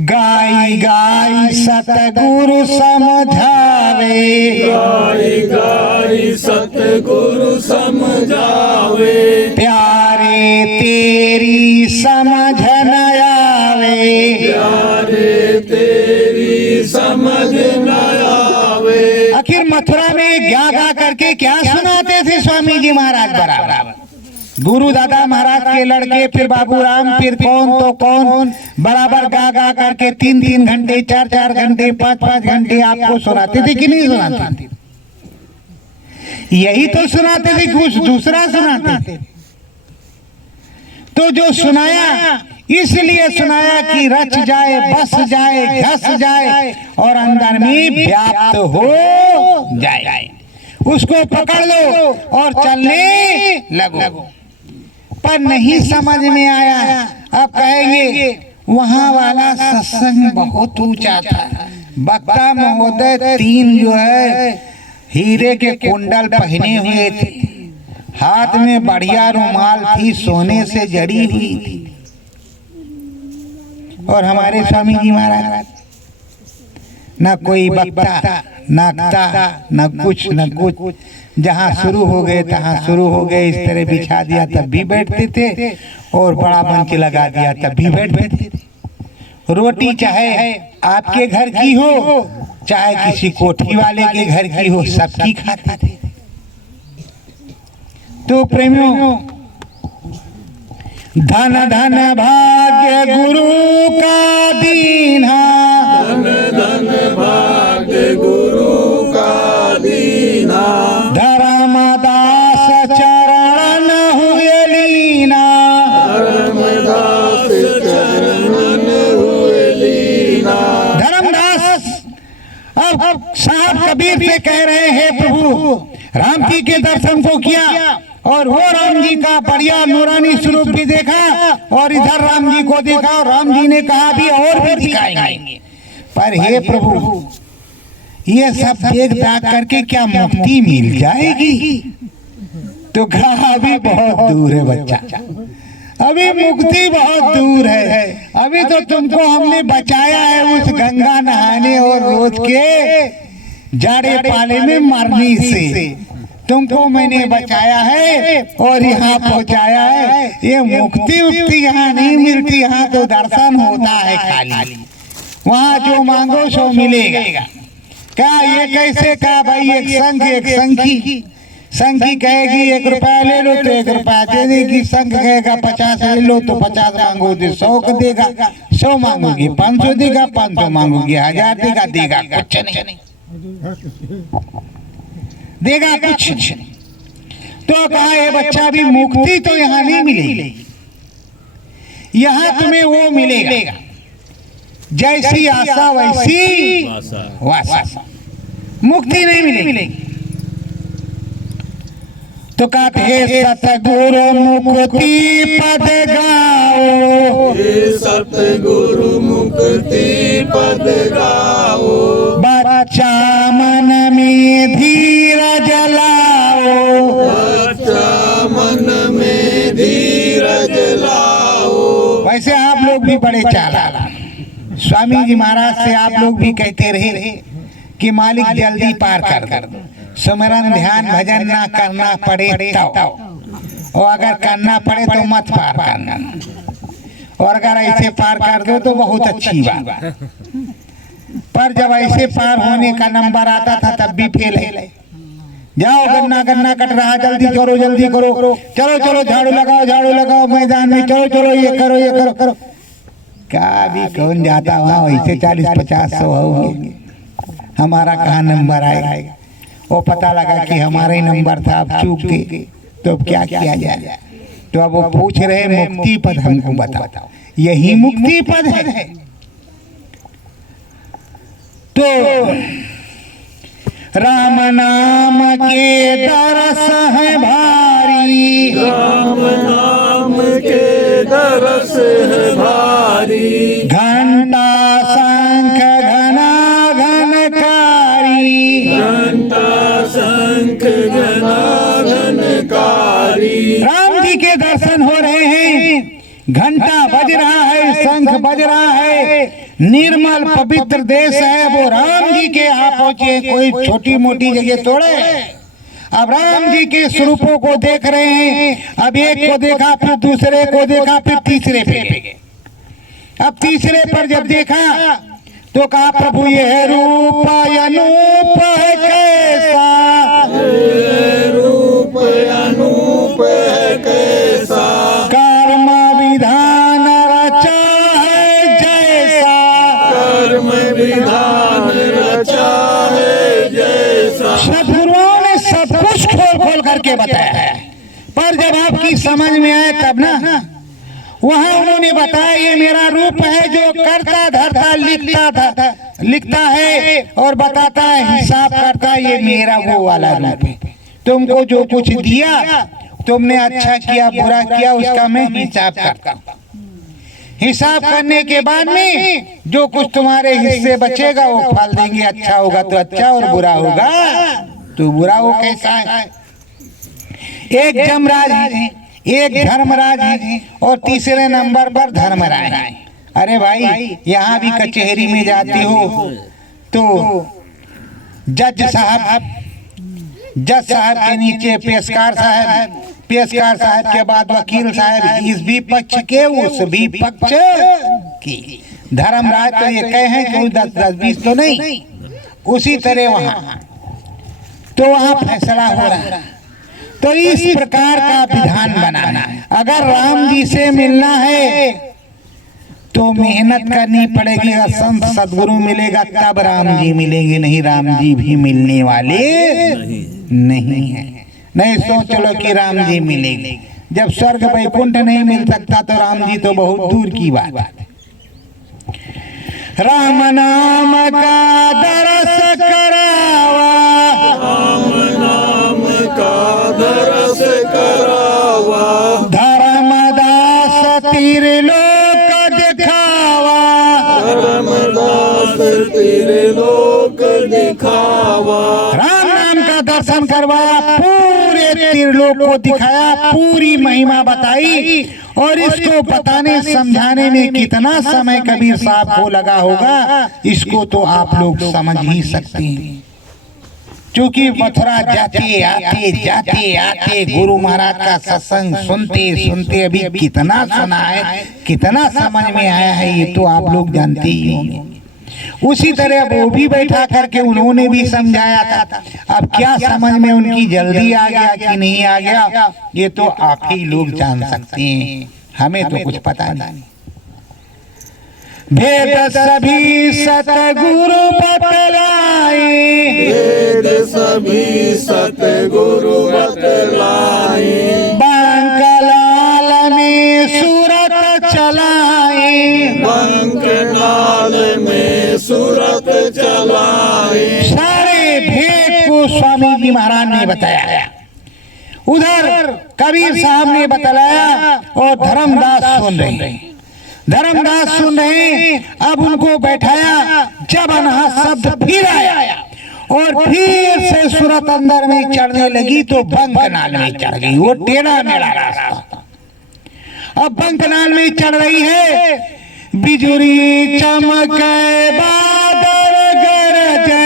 गाई गाई सतगुरु समझावे, गाई गाई सतगुरु समझावे, प्यारे तेरी समझ न आवे, प्यारे तेरी समझ न आवे। आखिर मथुरा में गा गा करके क्या सुनाते गुरु दादा महाराज के लड़के, फिर बाबूराम, फिर कौन तो कौन, बराबर गा गा करके 3-3 घंटे, 4-4 घंटे, 5-5 घंटे आपको सुनाते थे कि नहीं सुनाते थे? यही तो सुनाते थे, कुछ दूसरा सुनाते थे। तो जो सुनाया इसलिए सुनाया कि रच जाए, बस जाए, घस जाए और अंदर में व्याप्त हो जाए। उसको पकड़ लो और चलने लगो। पर नहीं समझ में आया। अब कहेंगे वहां वाला सत्संग बहुत ऊंचा था। वक्ता महोदय 3 जो है हीरे के कुंडल पहने हुए थे, हाथ में बढ़िया रुमाल थी, सोने से जड़ी हुई थी। और हमारे स्वामी जी महाराज न कोई वक्ता, न कुछ, जहाँ शुरू हो गए तहाँ शुरू हो गए। इस तरह बिछा दिया तब भी बैठते थे, और बड़ा मंच लगा दिया तब भी बैठते थे। रोटी चाहे आपके घर की हो, चाहे किसी कोठी वाले के घर की हो, सबकी खाते थे। तो प्रेमियों, धन धन भाग्य गुरु का दीन्हा, धन भाग्य गुरु का दीना, धर्मदास चरण हुए लीना, धर्मदास चरण हुए लीना। धर्मदास अब साहब कबीर से कह रहे हैं, प्रभु राम जी के दर्शन को किया और वो राम जी का बढ़िया नूरानी स्वरूप भी देखा, और इधर राम जी को देखा, और राम जी ने कहा भी और भी दिखाएंगे। पर हे प्रभु, ये सब देख दाख करके क्या मुक्ति मिल जाएगी? तो कहा अभी बहुत दूर है बच्चा, अभी मुक्ति बहुत दूर है। अभी तो तुमको हमने बचाया है उस गंगा नहाने और रोज के जाड़े पाले में मरने से। तुमको मैंने बचाया है और यहाँ पहुँचाया है। ये मुक्ति उक्ति यहाँ नहीं मिलती, यहाँ तो दर्शन होता है खाली। वहाँ जो मांगो सो मिलेगा। क्या ये कैसे? कहा भाई एक संखी कहेगी 1 रुपया ले लो तो 1 रुपया दे देगी। संघ कहेगा 50 ले लो तो 50 मांगो तो 100 को देगा, 100 मांगोगी 500 देगा, 500 मांगोगी 1000 देगा, देगा कुछ नहीं, देगा कुछ नहीं। तो कहा ये बच्चा भी मुक्ति तो यहाँ नहीं मिलेगी, यहाँ तुम्हें वो मिलेगा जैसी आशा वैसी वासा, मुक्ति नहीं मिलेगी। तो कहते हे सतगुरु मुक्ति पद गाओ, हे सतगुरु मुक्ति पद गाओ, बच्चा मन में धीरज लाओ, बच्चा मन में धीरज लाओ। वैसे आप लोग भी बड़े चालाक, स्वामी जी महाराज से आप लोग भी कहते रहे कि मालिक जल्दी पार कर दो, सुमरन ध्यान भजन ना करना पड़े तो, और अगर करना पड़े तो मत पार करना, और अगर ऐसे पार कर दो तो बहुत अच्छी बात। पर जब ऐसे पार होने का नंबर आता था तब भी फेल है। जाओ गन्ना कट रहा, जल्दी करो, चलो झाड़ू लगाओ मैदान में, चलो ये करो। क्या भी कौन जाता वहाँ, वैसे 40-50-100 होंगे, हमारा कहाँ नंबर आएगा? वो पता लगा कि हमारा ही नंबर था, अब चूक गए तो अब क्या किया जाए? तो अब वो पूछ रहे मुक्ति पद हमको बताओ, यही मुक्ति पद है। तो राम नाम के दरस है भारी, राम नाम के दरस है भारी, घंटा शंख घना घनकारी, घंटा शंख घना घनकारी। राम जी के दर्शन हो रहे हैं, घंटा बज रहा है, शंख बज रहा है, निर्मल पवित्र देश है, वो राम जी के यहाँ पहुंचे, कोई छोटी मोटी जगह थोड़े। अब राम जी के स्वरूपों को देख रहे हैं, अब एक को देखा, फिर दूसरे को देखा, फिर तीसरे पे गए। अब तीसरे पर जब देखा तो कहा प्रभु ये रूप अनूप है कैसा, रूप अनूप है कैसा, विधान रचा है जैसा। सदगुरुओं ने सब कुछ खोल खोल करके बताया है, पर जब आपकी समझ में आए तब ना, वहां उन्होंने बताया ये मेरा रूप है जो करता धरता लिखता है और बताता है, हिसाब करता है, ये मेरा वो वाला रूप है। तुमको जो कुछ दिया, तुमने अच्छा किया बुरा किया, उसका मैं हिसाब करता हूँ। हिसाब करने के बाद में जो कुछ तुम्हारे हिस्से बचेगा वो फल देंगे, अच्छा होगा तो अच्छा और बुरा होगा तो बुरा। वो कैसा है? एक जमराज है, एक धर्मराज है और तीसरे नंबर पर धर्मराज है। अरे भाई, यहाँ भी कचहरी में जाते हो तो जज साहब के नीचे पेशकार साहब, पेशकार साहब के बाद वकील साहब, इस भी पक्ष के उस भी पक्ष की। धर्मराज तो ये कहे हैं कि 10-20 तो नहीं, उसी तरह वहाँ फैसला हो रहा है। तो इस प्रकार का विधान बनाना है। अगर राम जी से मिलना है तो मेहनत करनी पड़ेगी। अगर संत सदगुरु मिलेगा तब राम जी मिलेंगे, नहीं राम जी भी मिलने वाले नहीं है। नहीं सोच लो कि राम जी मिलेंगे। जब स्वर्ग वैकुंठ नहीं मिल सकता तो राम जी तो बहुत दूर की बात है। राम नाम का दरस करावा, राम नाम का दरस करावा, धर्मदास त्रिलोक दिखावा, धर्मदास त्रिलोक दिखावा। राम नाम का दर्शन करवाया, पूरे त्रिलोक को दिखाया, पूरी महिमा बताई। और इसको बताने समझाने में कितना समय कबीर साहब को लगा होगा, इसको तो आप लोग समझ ही सकते हैं। क्योंकि मथुरा जाते आते गुरु महाराज का सत्संग सुनते सुनते अभी कितना सुना है, कितना समझ में आया है, ये तो आप लोग जानते ही होंगे। उसी तरह वो भी बैठा करके उन्होंने भी समझाया था। अब क्या समझ में उनकी जल्दी आ गया कि नहीं आ गया, ये तो आप ही लोग जान सकते हैं, हमें तो कुछ पता नहीं। भेद सभी सतगुरु बतलाए, वेद सभी सतगुरु बतलाए, बंकलाल में सूरत चलाए, बंकनाल में सूरत चलाए। सारे भेद को स्वामी जी महाराज ने बताया। उधर कबीर साहब ने बतलाया और धर्मदास सुन रहे हैं। धर्मदास सुन रहे हैं। अब उनको बैठाया, जब अनहा शब्द फिर आया और फिर से सूरत अंदर में चढ़ने लगी तो बंकनाल में चढ़ गई। वो टेढ़ा मेढ़ा रास्ता। अब बंकनाल में चढ़ रही है, बिजुली चमके बादल गरजे,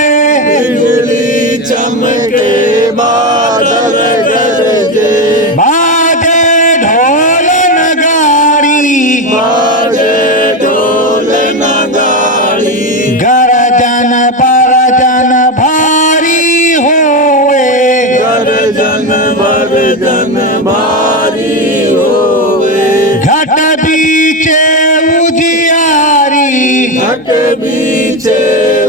बिजली चमके बादल गरजे, बाजे ढोल नगाड़ी, बाजे ढोल नगाड़ी, गरजन बरजन भारी होए, गरजन बरजन भारी होवे, घट बीचे उजियारी, घट बीचे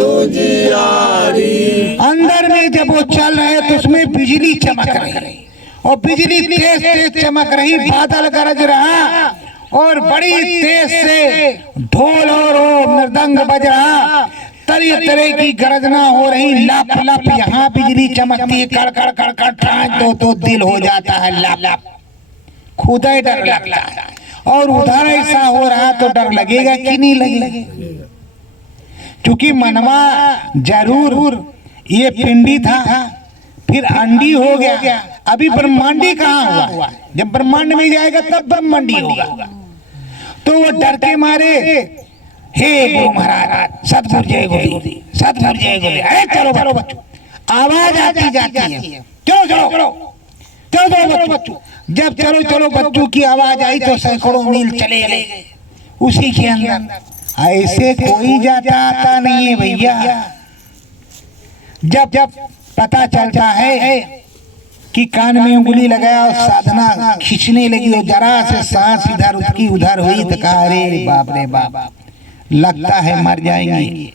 उजियारी। अंदर में जब वो चल रहे तो उसमें बिजली चमक रही और बिजली तेज तेज चमक रही, बादल गरज रहा और बड़ी तेज से ढोल और मृदंग बज रहा, तरह तरह की गरजना हो रही, लप लप यहाँ बिजली चमकती है, कड़ कड़ कड़ कड़, तो दिल हो जाता है लप लप, खुद ही डर लगता है। और उधर ऐसा हो रहा तो डर लगेगा कि नहीं लगेगा? क्योंकि मनवा जरूर ये पिंडी था, फिर अंडी हो गया, अभी ब्रह्मांडी कहाँ हुआ? जब ब्रह्मांड में जाएगा तब ब्रह्मांडी होगा। तो वो डर के मारे, हे गुरु महाराज सतगुरु जय गुरु, सतगुरु जय गुरु, अरे चलो चलो बच्चों, आवाज आती जाती है, चलो चलो चलो चलो चलो बच्चों। जब चलो चलो बच्चों की आवाज आई तो सैकड़ों मील चले गए उसी के अंदर। ऐसे कोई जाता आता नहीं है भैया। जब जब पता चलता है कि कान में उंगली लगाया और साधना खींचने लगी और जरा से सांस इधर उसकी उधर हुई तो कहा अरे बाप रे बाप, लगता है मर जाएंगे।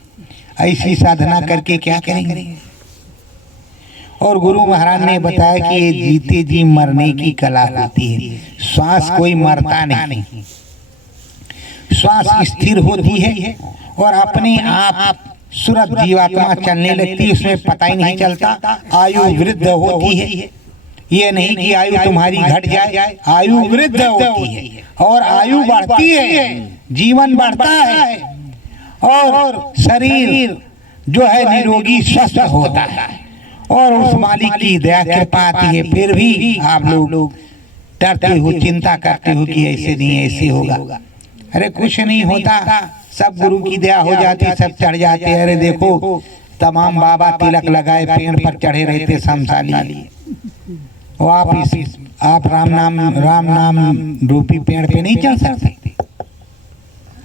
ऐसी साधना करके क्या करेंगे। और गुरु महाराज ने बताया कि ये जीते जी मरने की कला होती है। श्वास कोई मरता नहीं, श्वास स्थिर होती है और अपने आप सूरत जीवात्मा चलने लगती है, उसमें पता ही नहीं चलता। आयु वृद्ध होती है, ये नहीं कि आयु तुम्हारी घट जाए, आयु वृद्ध होती है और आयु बढ़ती है, जीवन बढ़ता है और शरीर जो है निरोगी स्वस्थ होता है और उस मालिक की दया कृपा आती है। फिर भी आप लोग डरते हो, चिंता करते हो कि ऐसे नहीं ऐसे होगा। अरे कुछ नहीं होता, सब गुरु की दया हो जाती, सब चढ़ जाते। अरे देखो तमाम बाबा तिलक लगाए पेड़ पर चढ़े रहते शमशाली, वो आप राम नाम रूपी पेड़ पे नहीं चढ़ सकते।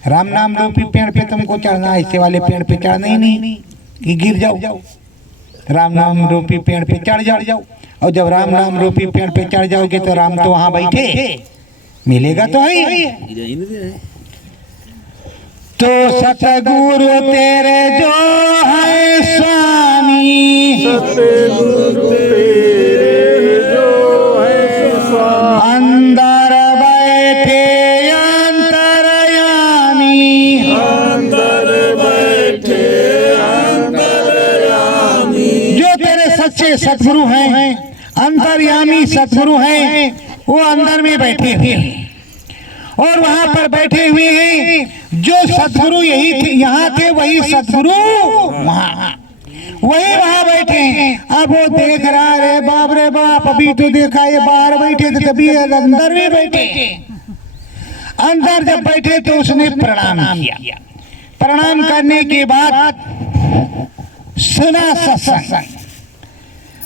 राम नाम रूपी पेड़ पे तुमको चढ़ना, ऐसे वाले पेड़ पे चढ़ना ही नहीं कि गिर जाओ। राम नाम रूपी पेड़ पे चढ़ जाओ और जब राम नाम रूपी पेड़ पे चढ़ जाओगे तो राम तो वहां बैठे मिलेगा तो है। तो सतगुरु तेरे जो है स्वामी, सतगुरु तेरे जो है स्वामी, अंदर बैठे अंतरयामी, अंदर बैठे अंतरयामी। जो तेरे सच्चे सतगुरु हैं, अंतर्यामी सतगुरु हैं, वो अंदर में बैठे हुए हैं और वहां पर बैठे हुए हैं। जो सतगुरु यही थे, यहाँ थे, वही सतगुरु वही वहां बैठे हैं। अब वो देख रहा है, बाप रे बाप, अभी तो देखा ये बाहर बैठे थे, कभी अंदर भी बैठे। अंदर जब बैठे तो उसने प्रणाम किया। प्रणाम करने के बाद सुना सत्संग।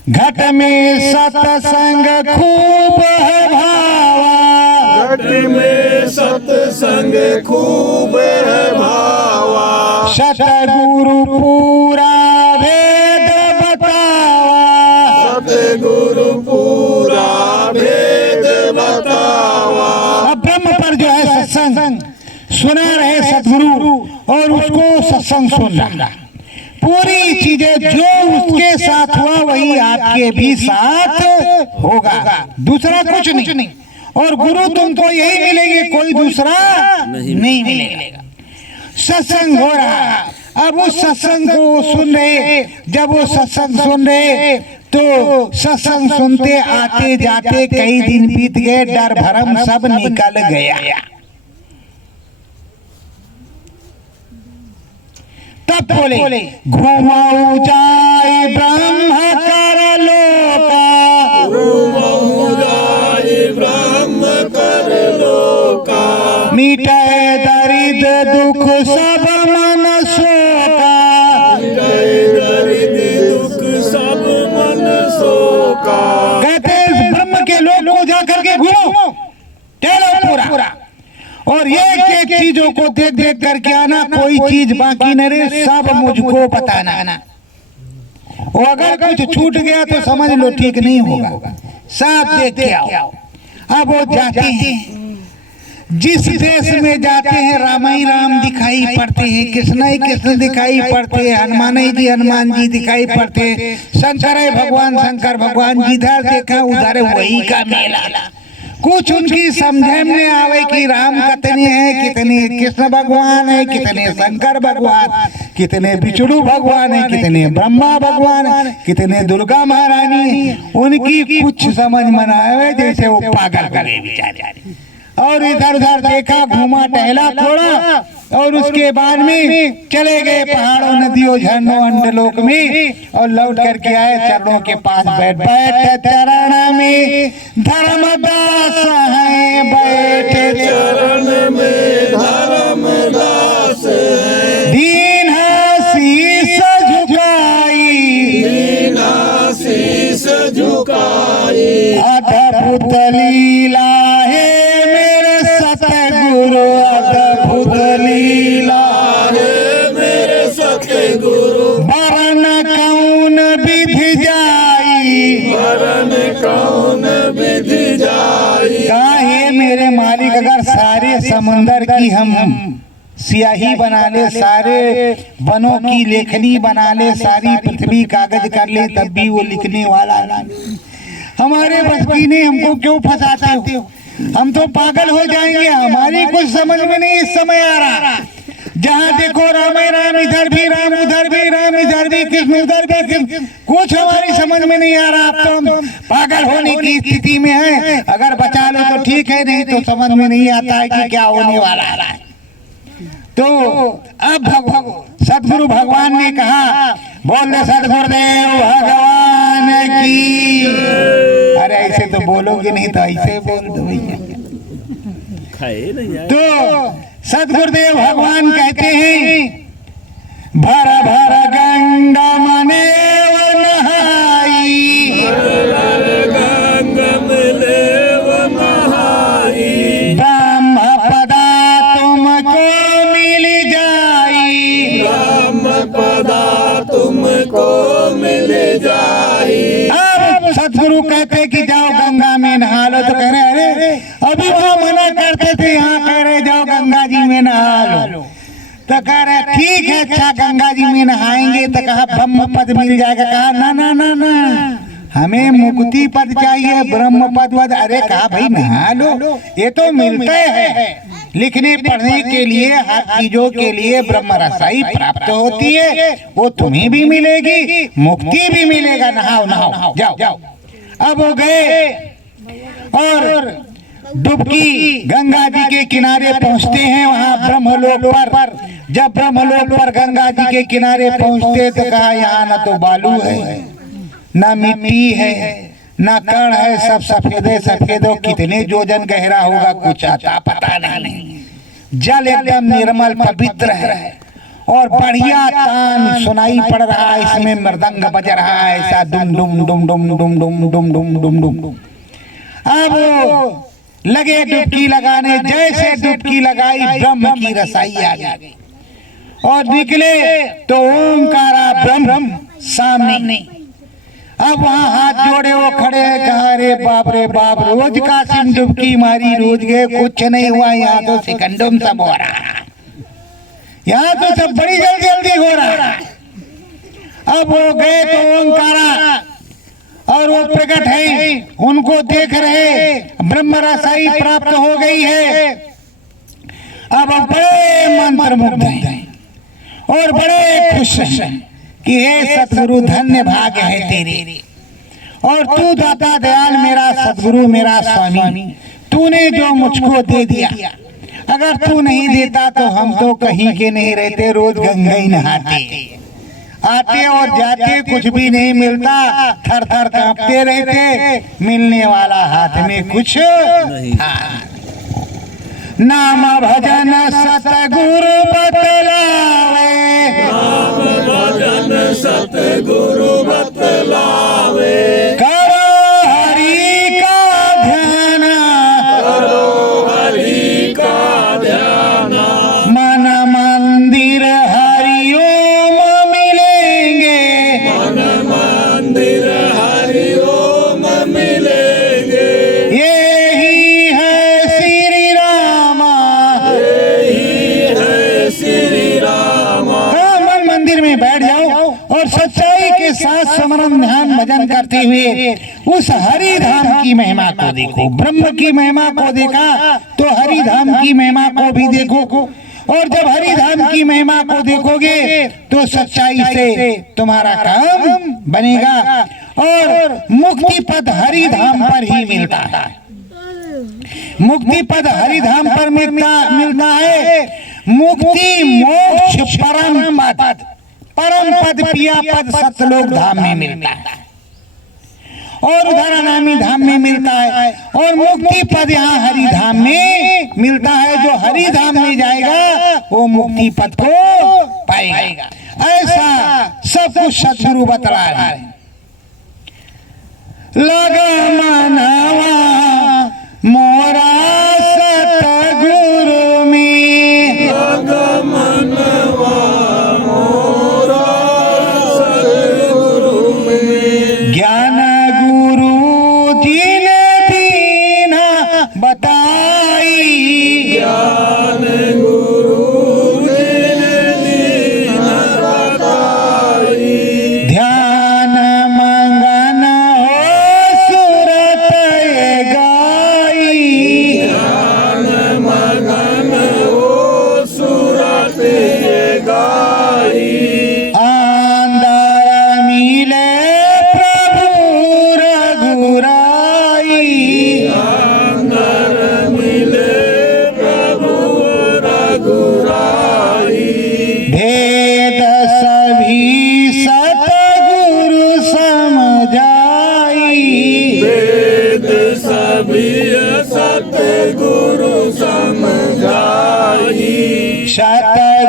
घट में सत्संग खूब है भावा, घट में सत्संग खूब है भावा, सतगुरु पूरा भेद बतावा, सतगुरु पूरा भेद बतावा। अब ब्रह्म पर जो है सत्संग सुना रहे सतगुरु और उसको सत्संग सुन रहा। पूरी चीजें जो उसके साथ हुआ वही आपके भी साथ होगा, दूसरा कुछ नहीं। और गुरु तुमको यही मिलेंगे, कोई दूसरा नहीं मिलेगा। सत्संग हो रहा, अब उस सत्संग को सुन रहे। जब वो सत्संग सुन रहे तो सत्संग सुनते आते जाते कई दिन बीत गए, डर भरम सब निकल गया। तब बोले घुमाऊ जाए ब्रह्म कर लोका, घुमाऊ जाए ब्रह्म कर लोका, मिटाए दरिद्र दुख सब मन शोका, दरिद्र दुख सब मन शोका। कहते इस ब्रह्म के लोक को जाकर के घूमो, टहलो पूरा और एक चीजों को देख देख करके आना, कोई चीज बाकी न रहे, सब मुझको बताना। और अगर कुछ छूट गया तो समझ लो ठीक नहीं होगा, साथ देख के आओ। अब वो जाते हैं, जिस देश में जाते हैं राम ही राम दिखाई पड़ते हैं, कृष्ण ही कृष्ण दिखाई पड़ते हैं, हनुमान जी हनुमान जी दिखाई पड़ते हैं, शंकर है भगवान शंकर भगवान, जिधर देखा उधर वही का मेला। कुछ उनकी समझ में आवे कि राम कितने हैं, कितने कृष्ण भगवान है, कितने शंकर भगवान, कितने विष्णु भगवान है, कितने ब्रह्मा भगवान है, कितने दुर्गा महारानी। उनकी कुछ समझ में आवे, जैसे वो पागल करे बेचारे। और इधर उधर देखा, घूमा टहला थोड़ा और उसके बाद में चले गए पहाड़ों नदियों झरनों अंडलोक में और लौट करके आए चरणों के पास बैठ चरण में धर्मदास हैं बैठे, चरण में धर्मदास हैं, दीन शीस झुकाई, दीन शीस झुकाई। अद्भुत लीला है मेरे सतगुरु, अद्भुत लीला है मेरे सतगुरु, वरण कौन विधि जाई, वरण कौन विधि जाई। काहे मेरे मालिक, अगर सारे समंदर की हम स्याही बना ले, सारे वनों की लेखनी बना ले, सारी पृथ्वी कागज कर ले, तब भी वो लिखने वाला ना। हमारे बस की नहीं, हमको क्यों फंसाते हो? हम तो पागल हो जाएंगे, हमारी कुछ समझ में नहीं इस समय आ रहा। जहाँ देखो राम है राम, इधर भी राम, उधर भी राम, इधर भी कृष्ण, उधर भी कृष्ण, कुछ हमारी समझ में नहीं आ रहा। अब तो हम पागल होने की स्थिति में है। अगर बचा लो तो ठीक है, नहीं तो समझ में नहीं आता है कि क्या होने वाला है। तो अब सदगुरु भगवान ने कहा, बोल सदगुरुदेव भगवान की। अरे ऐसे तो बोलोगे नहीं, तो ऐसे बोल दो भैया। तो सदगुरुदेव भगवान कहते हैं, भर भर गंगा मने नहाई, गंगा मिले नहाई, ब्रह्म पदा तुमको मिल जाई, ब्रह्म पदा तुमको मिल जाई। अब सदगुरु कहते कि जाओ गंगा में नहा लो, तो कह रहे अरे अभी वो मना करते थे, यहाँ कह रहे जाओ गंगा जी में नहा लो। तो कह रहे ठीक है, अच्छा गंगा जी में नहाएंगे। तो कहा ब्रह्म पद मिल जाएगा। कहा ना ना ना ना, हमें मुक्ति पद चाहिए, ब्रह्म पद वद। अरे कहा भाई नहा लो, ये तो मिलते हैं। लिखने पढ़ने के लिए, हर चीजों के लिए ब्रह्म रसाई प्राप्त होती है, वो तुम्हें भी मिलेगी, मुक्ति भी मिलेगा। नहाओ नहाओ, जाओ जाओ। अब वो गए और डुबकी गंगा जी के किनारे पहुंचते हैं। वहां ब्रह्मलोक पर, जब ब्रह्मलोक पर गंगा जी के किनारे पहुंचते तो कहा यहाँ न तो बालू है, न मिट्टी है, न कण है, सब सफेदे सफेद। कितने योजन गहरा होगा कुछ आता पता नहीं। जल एकदम निर्मल पवित्र है और बढ़िया तान सुनाई पड़ रहा है। इसमें मृदंग बज रहा है, ऐसा डुम डुम डुम डुम डुम डुम डुम डुम डुम डुम। अब लगे डुबकी लगाने, जैसे डुबकी लगाई ब्रह्म की रसाई आ गई और निकले तो ओंकारा ब्रह्म सामने। अब वहाँ हाथ जोड़े वो खड़े हैं। कहा अरे बाप रे बाप, रोज कासिम डुबकी मारी, रोज गए, कुछ नहीं हुआ। यहाँ तो सेकंडों में सब हो रहा, यहाँ तो सब बड़ी जल्दी जल्दी हो रहा। अब वो गए तो ओंकारा और वो प्रकट है, उनको देख रहे, ब्रह्म रसाई प्राप्त हो गई है। अब बड़े मंत्र मुग्ध हैं और बड़े खुश हैं कि हे सतगुरु धन्य भाग्य है तेरे, और तू दाता दयाल मेरा सतगुरु मेरा स्वामी, तूने जो मुझको दे दिया। अगर तू नहीं देता तो हम तो कहीं के नहीं रहते, रोज गंगा ही नहाते, आते और जाते, कुछ भी नहीं मिलता, थर थर कांपते रहते, मिलने वाला हाथ में कुछ था। नाम भजन सतगुरु बतलावे, नाम भजन सतगुरु बतलावे, करो हरि का ध्यान, करो हरि का ध्यान, मन मंदिर हरिओम मिलेंगे, मन मंदिर हरिओम मिलेंगे। यही है श्री रामा, यही है श्री रामा। मन मंदिर में बैठ जाओ और सच्चाई के साथ स्मरण ध्यान भजन करते हुए उस हरि धाम की महिमा को देखो। ब्रह्म की महिमा को देखा तो हरि धाम की महिमा को भी देखो, और जब हरि धाम की महिमा को देखोगे तो सच्चाई से तुम्हारा काम बनेगा और मुक्ति पद हरि धाम पर ही मिलता है। मुक्ति पद हरि धाम पर मिलता है। मुक्ति मोक्ष परम पद, परम पद पिया पद सतलोक धाम में मिलता है और उधर अनामी धाम में मिलता है, और मुक्ति पद यहाँ हरि धाम में मिलता है। जो हरि धाम में जाएगा वो मुक्ति पद को पाएगा। ऐसा सब कुछ सदगुरु बतला रहा है। लगा मनवा मोरा सतगुरु में, लगा मनवा मोरा सतगुरु में, ज्ञान गुरु जी ने दीना बताई, ज्ञान गुरु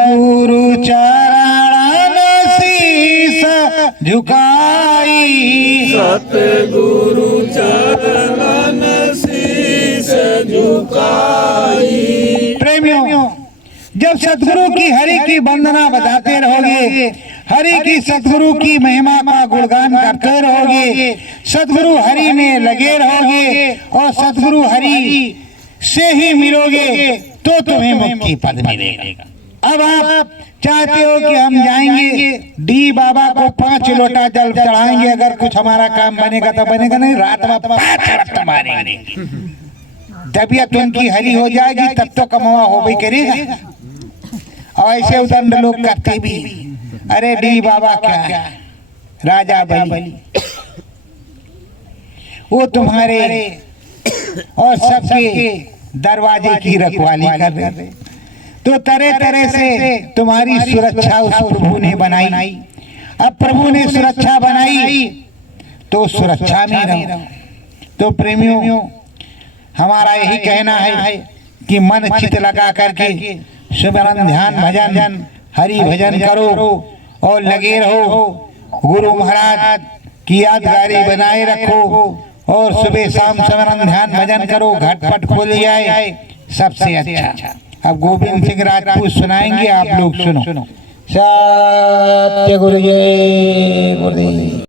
गुरु चरण शीस झुकाई। सतगुरु चरण शीस झुकाई। प्रेमियों, जब सतगुरु की हरि की वंदना बजाते रहोगे, हरि की सतगुरु की महिमा का गुणगान करते रहोगे, सतगुरु हरि में लगे रहोगे और सतगुरु हरि से ही मिलोगे तो तुम्हें मुक्ति पद मिलेगा। अब आप चाहते हो कि हम जाएंगे डी बाबा को 5 लोटा जल चढ़ाएंगे, अगर कुछ हमारा काम बनेगा तो बनेगा, नहीं रात रात 5 रक्त मारेंगे, तबीयत उनकी हरी हो जाएगी, तब तो कमावा हो भी करेगा। और ऐसे उदंड लोग करते भी, अरे डी बाबा क्या राजा बलि, वो तुम्हारे और सबके दरवाजे की रखवाली कर रहे, तो तरह तरह से तुम्हारी सुरक्षा उस प्रभु ने बनाई। अब प्रभु ने सुरक्षा बनाई तो सुरक्षा में रहो। तो प्रेमियों, हमारा यही कहना है कि मन चित लगा करके सुमिरन ध्यान भजन हरि भजन करो और लगे रहो। गुरु महाराज की यादगारी बनाए रखो और सुबह शाम सुमिरन ध्यान भजन करो, घटपट खोल जाए सबसे अच्छा। अब गोविंद सिंह राजपूत सुनाएंगे, आप लोग सुनो। सत्य गुरु जय गुरुदेव।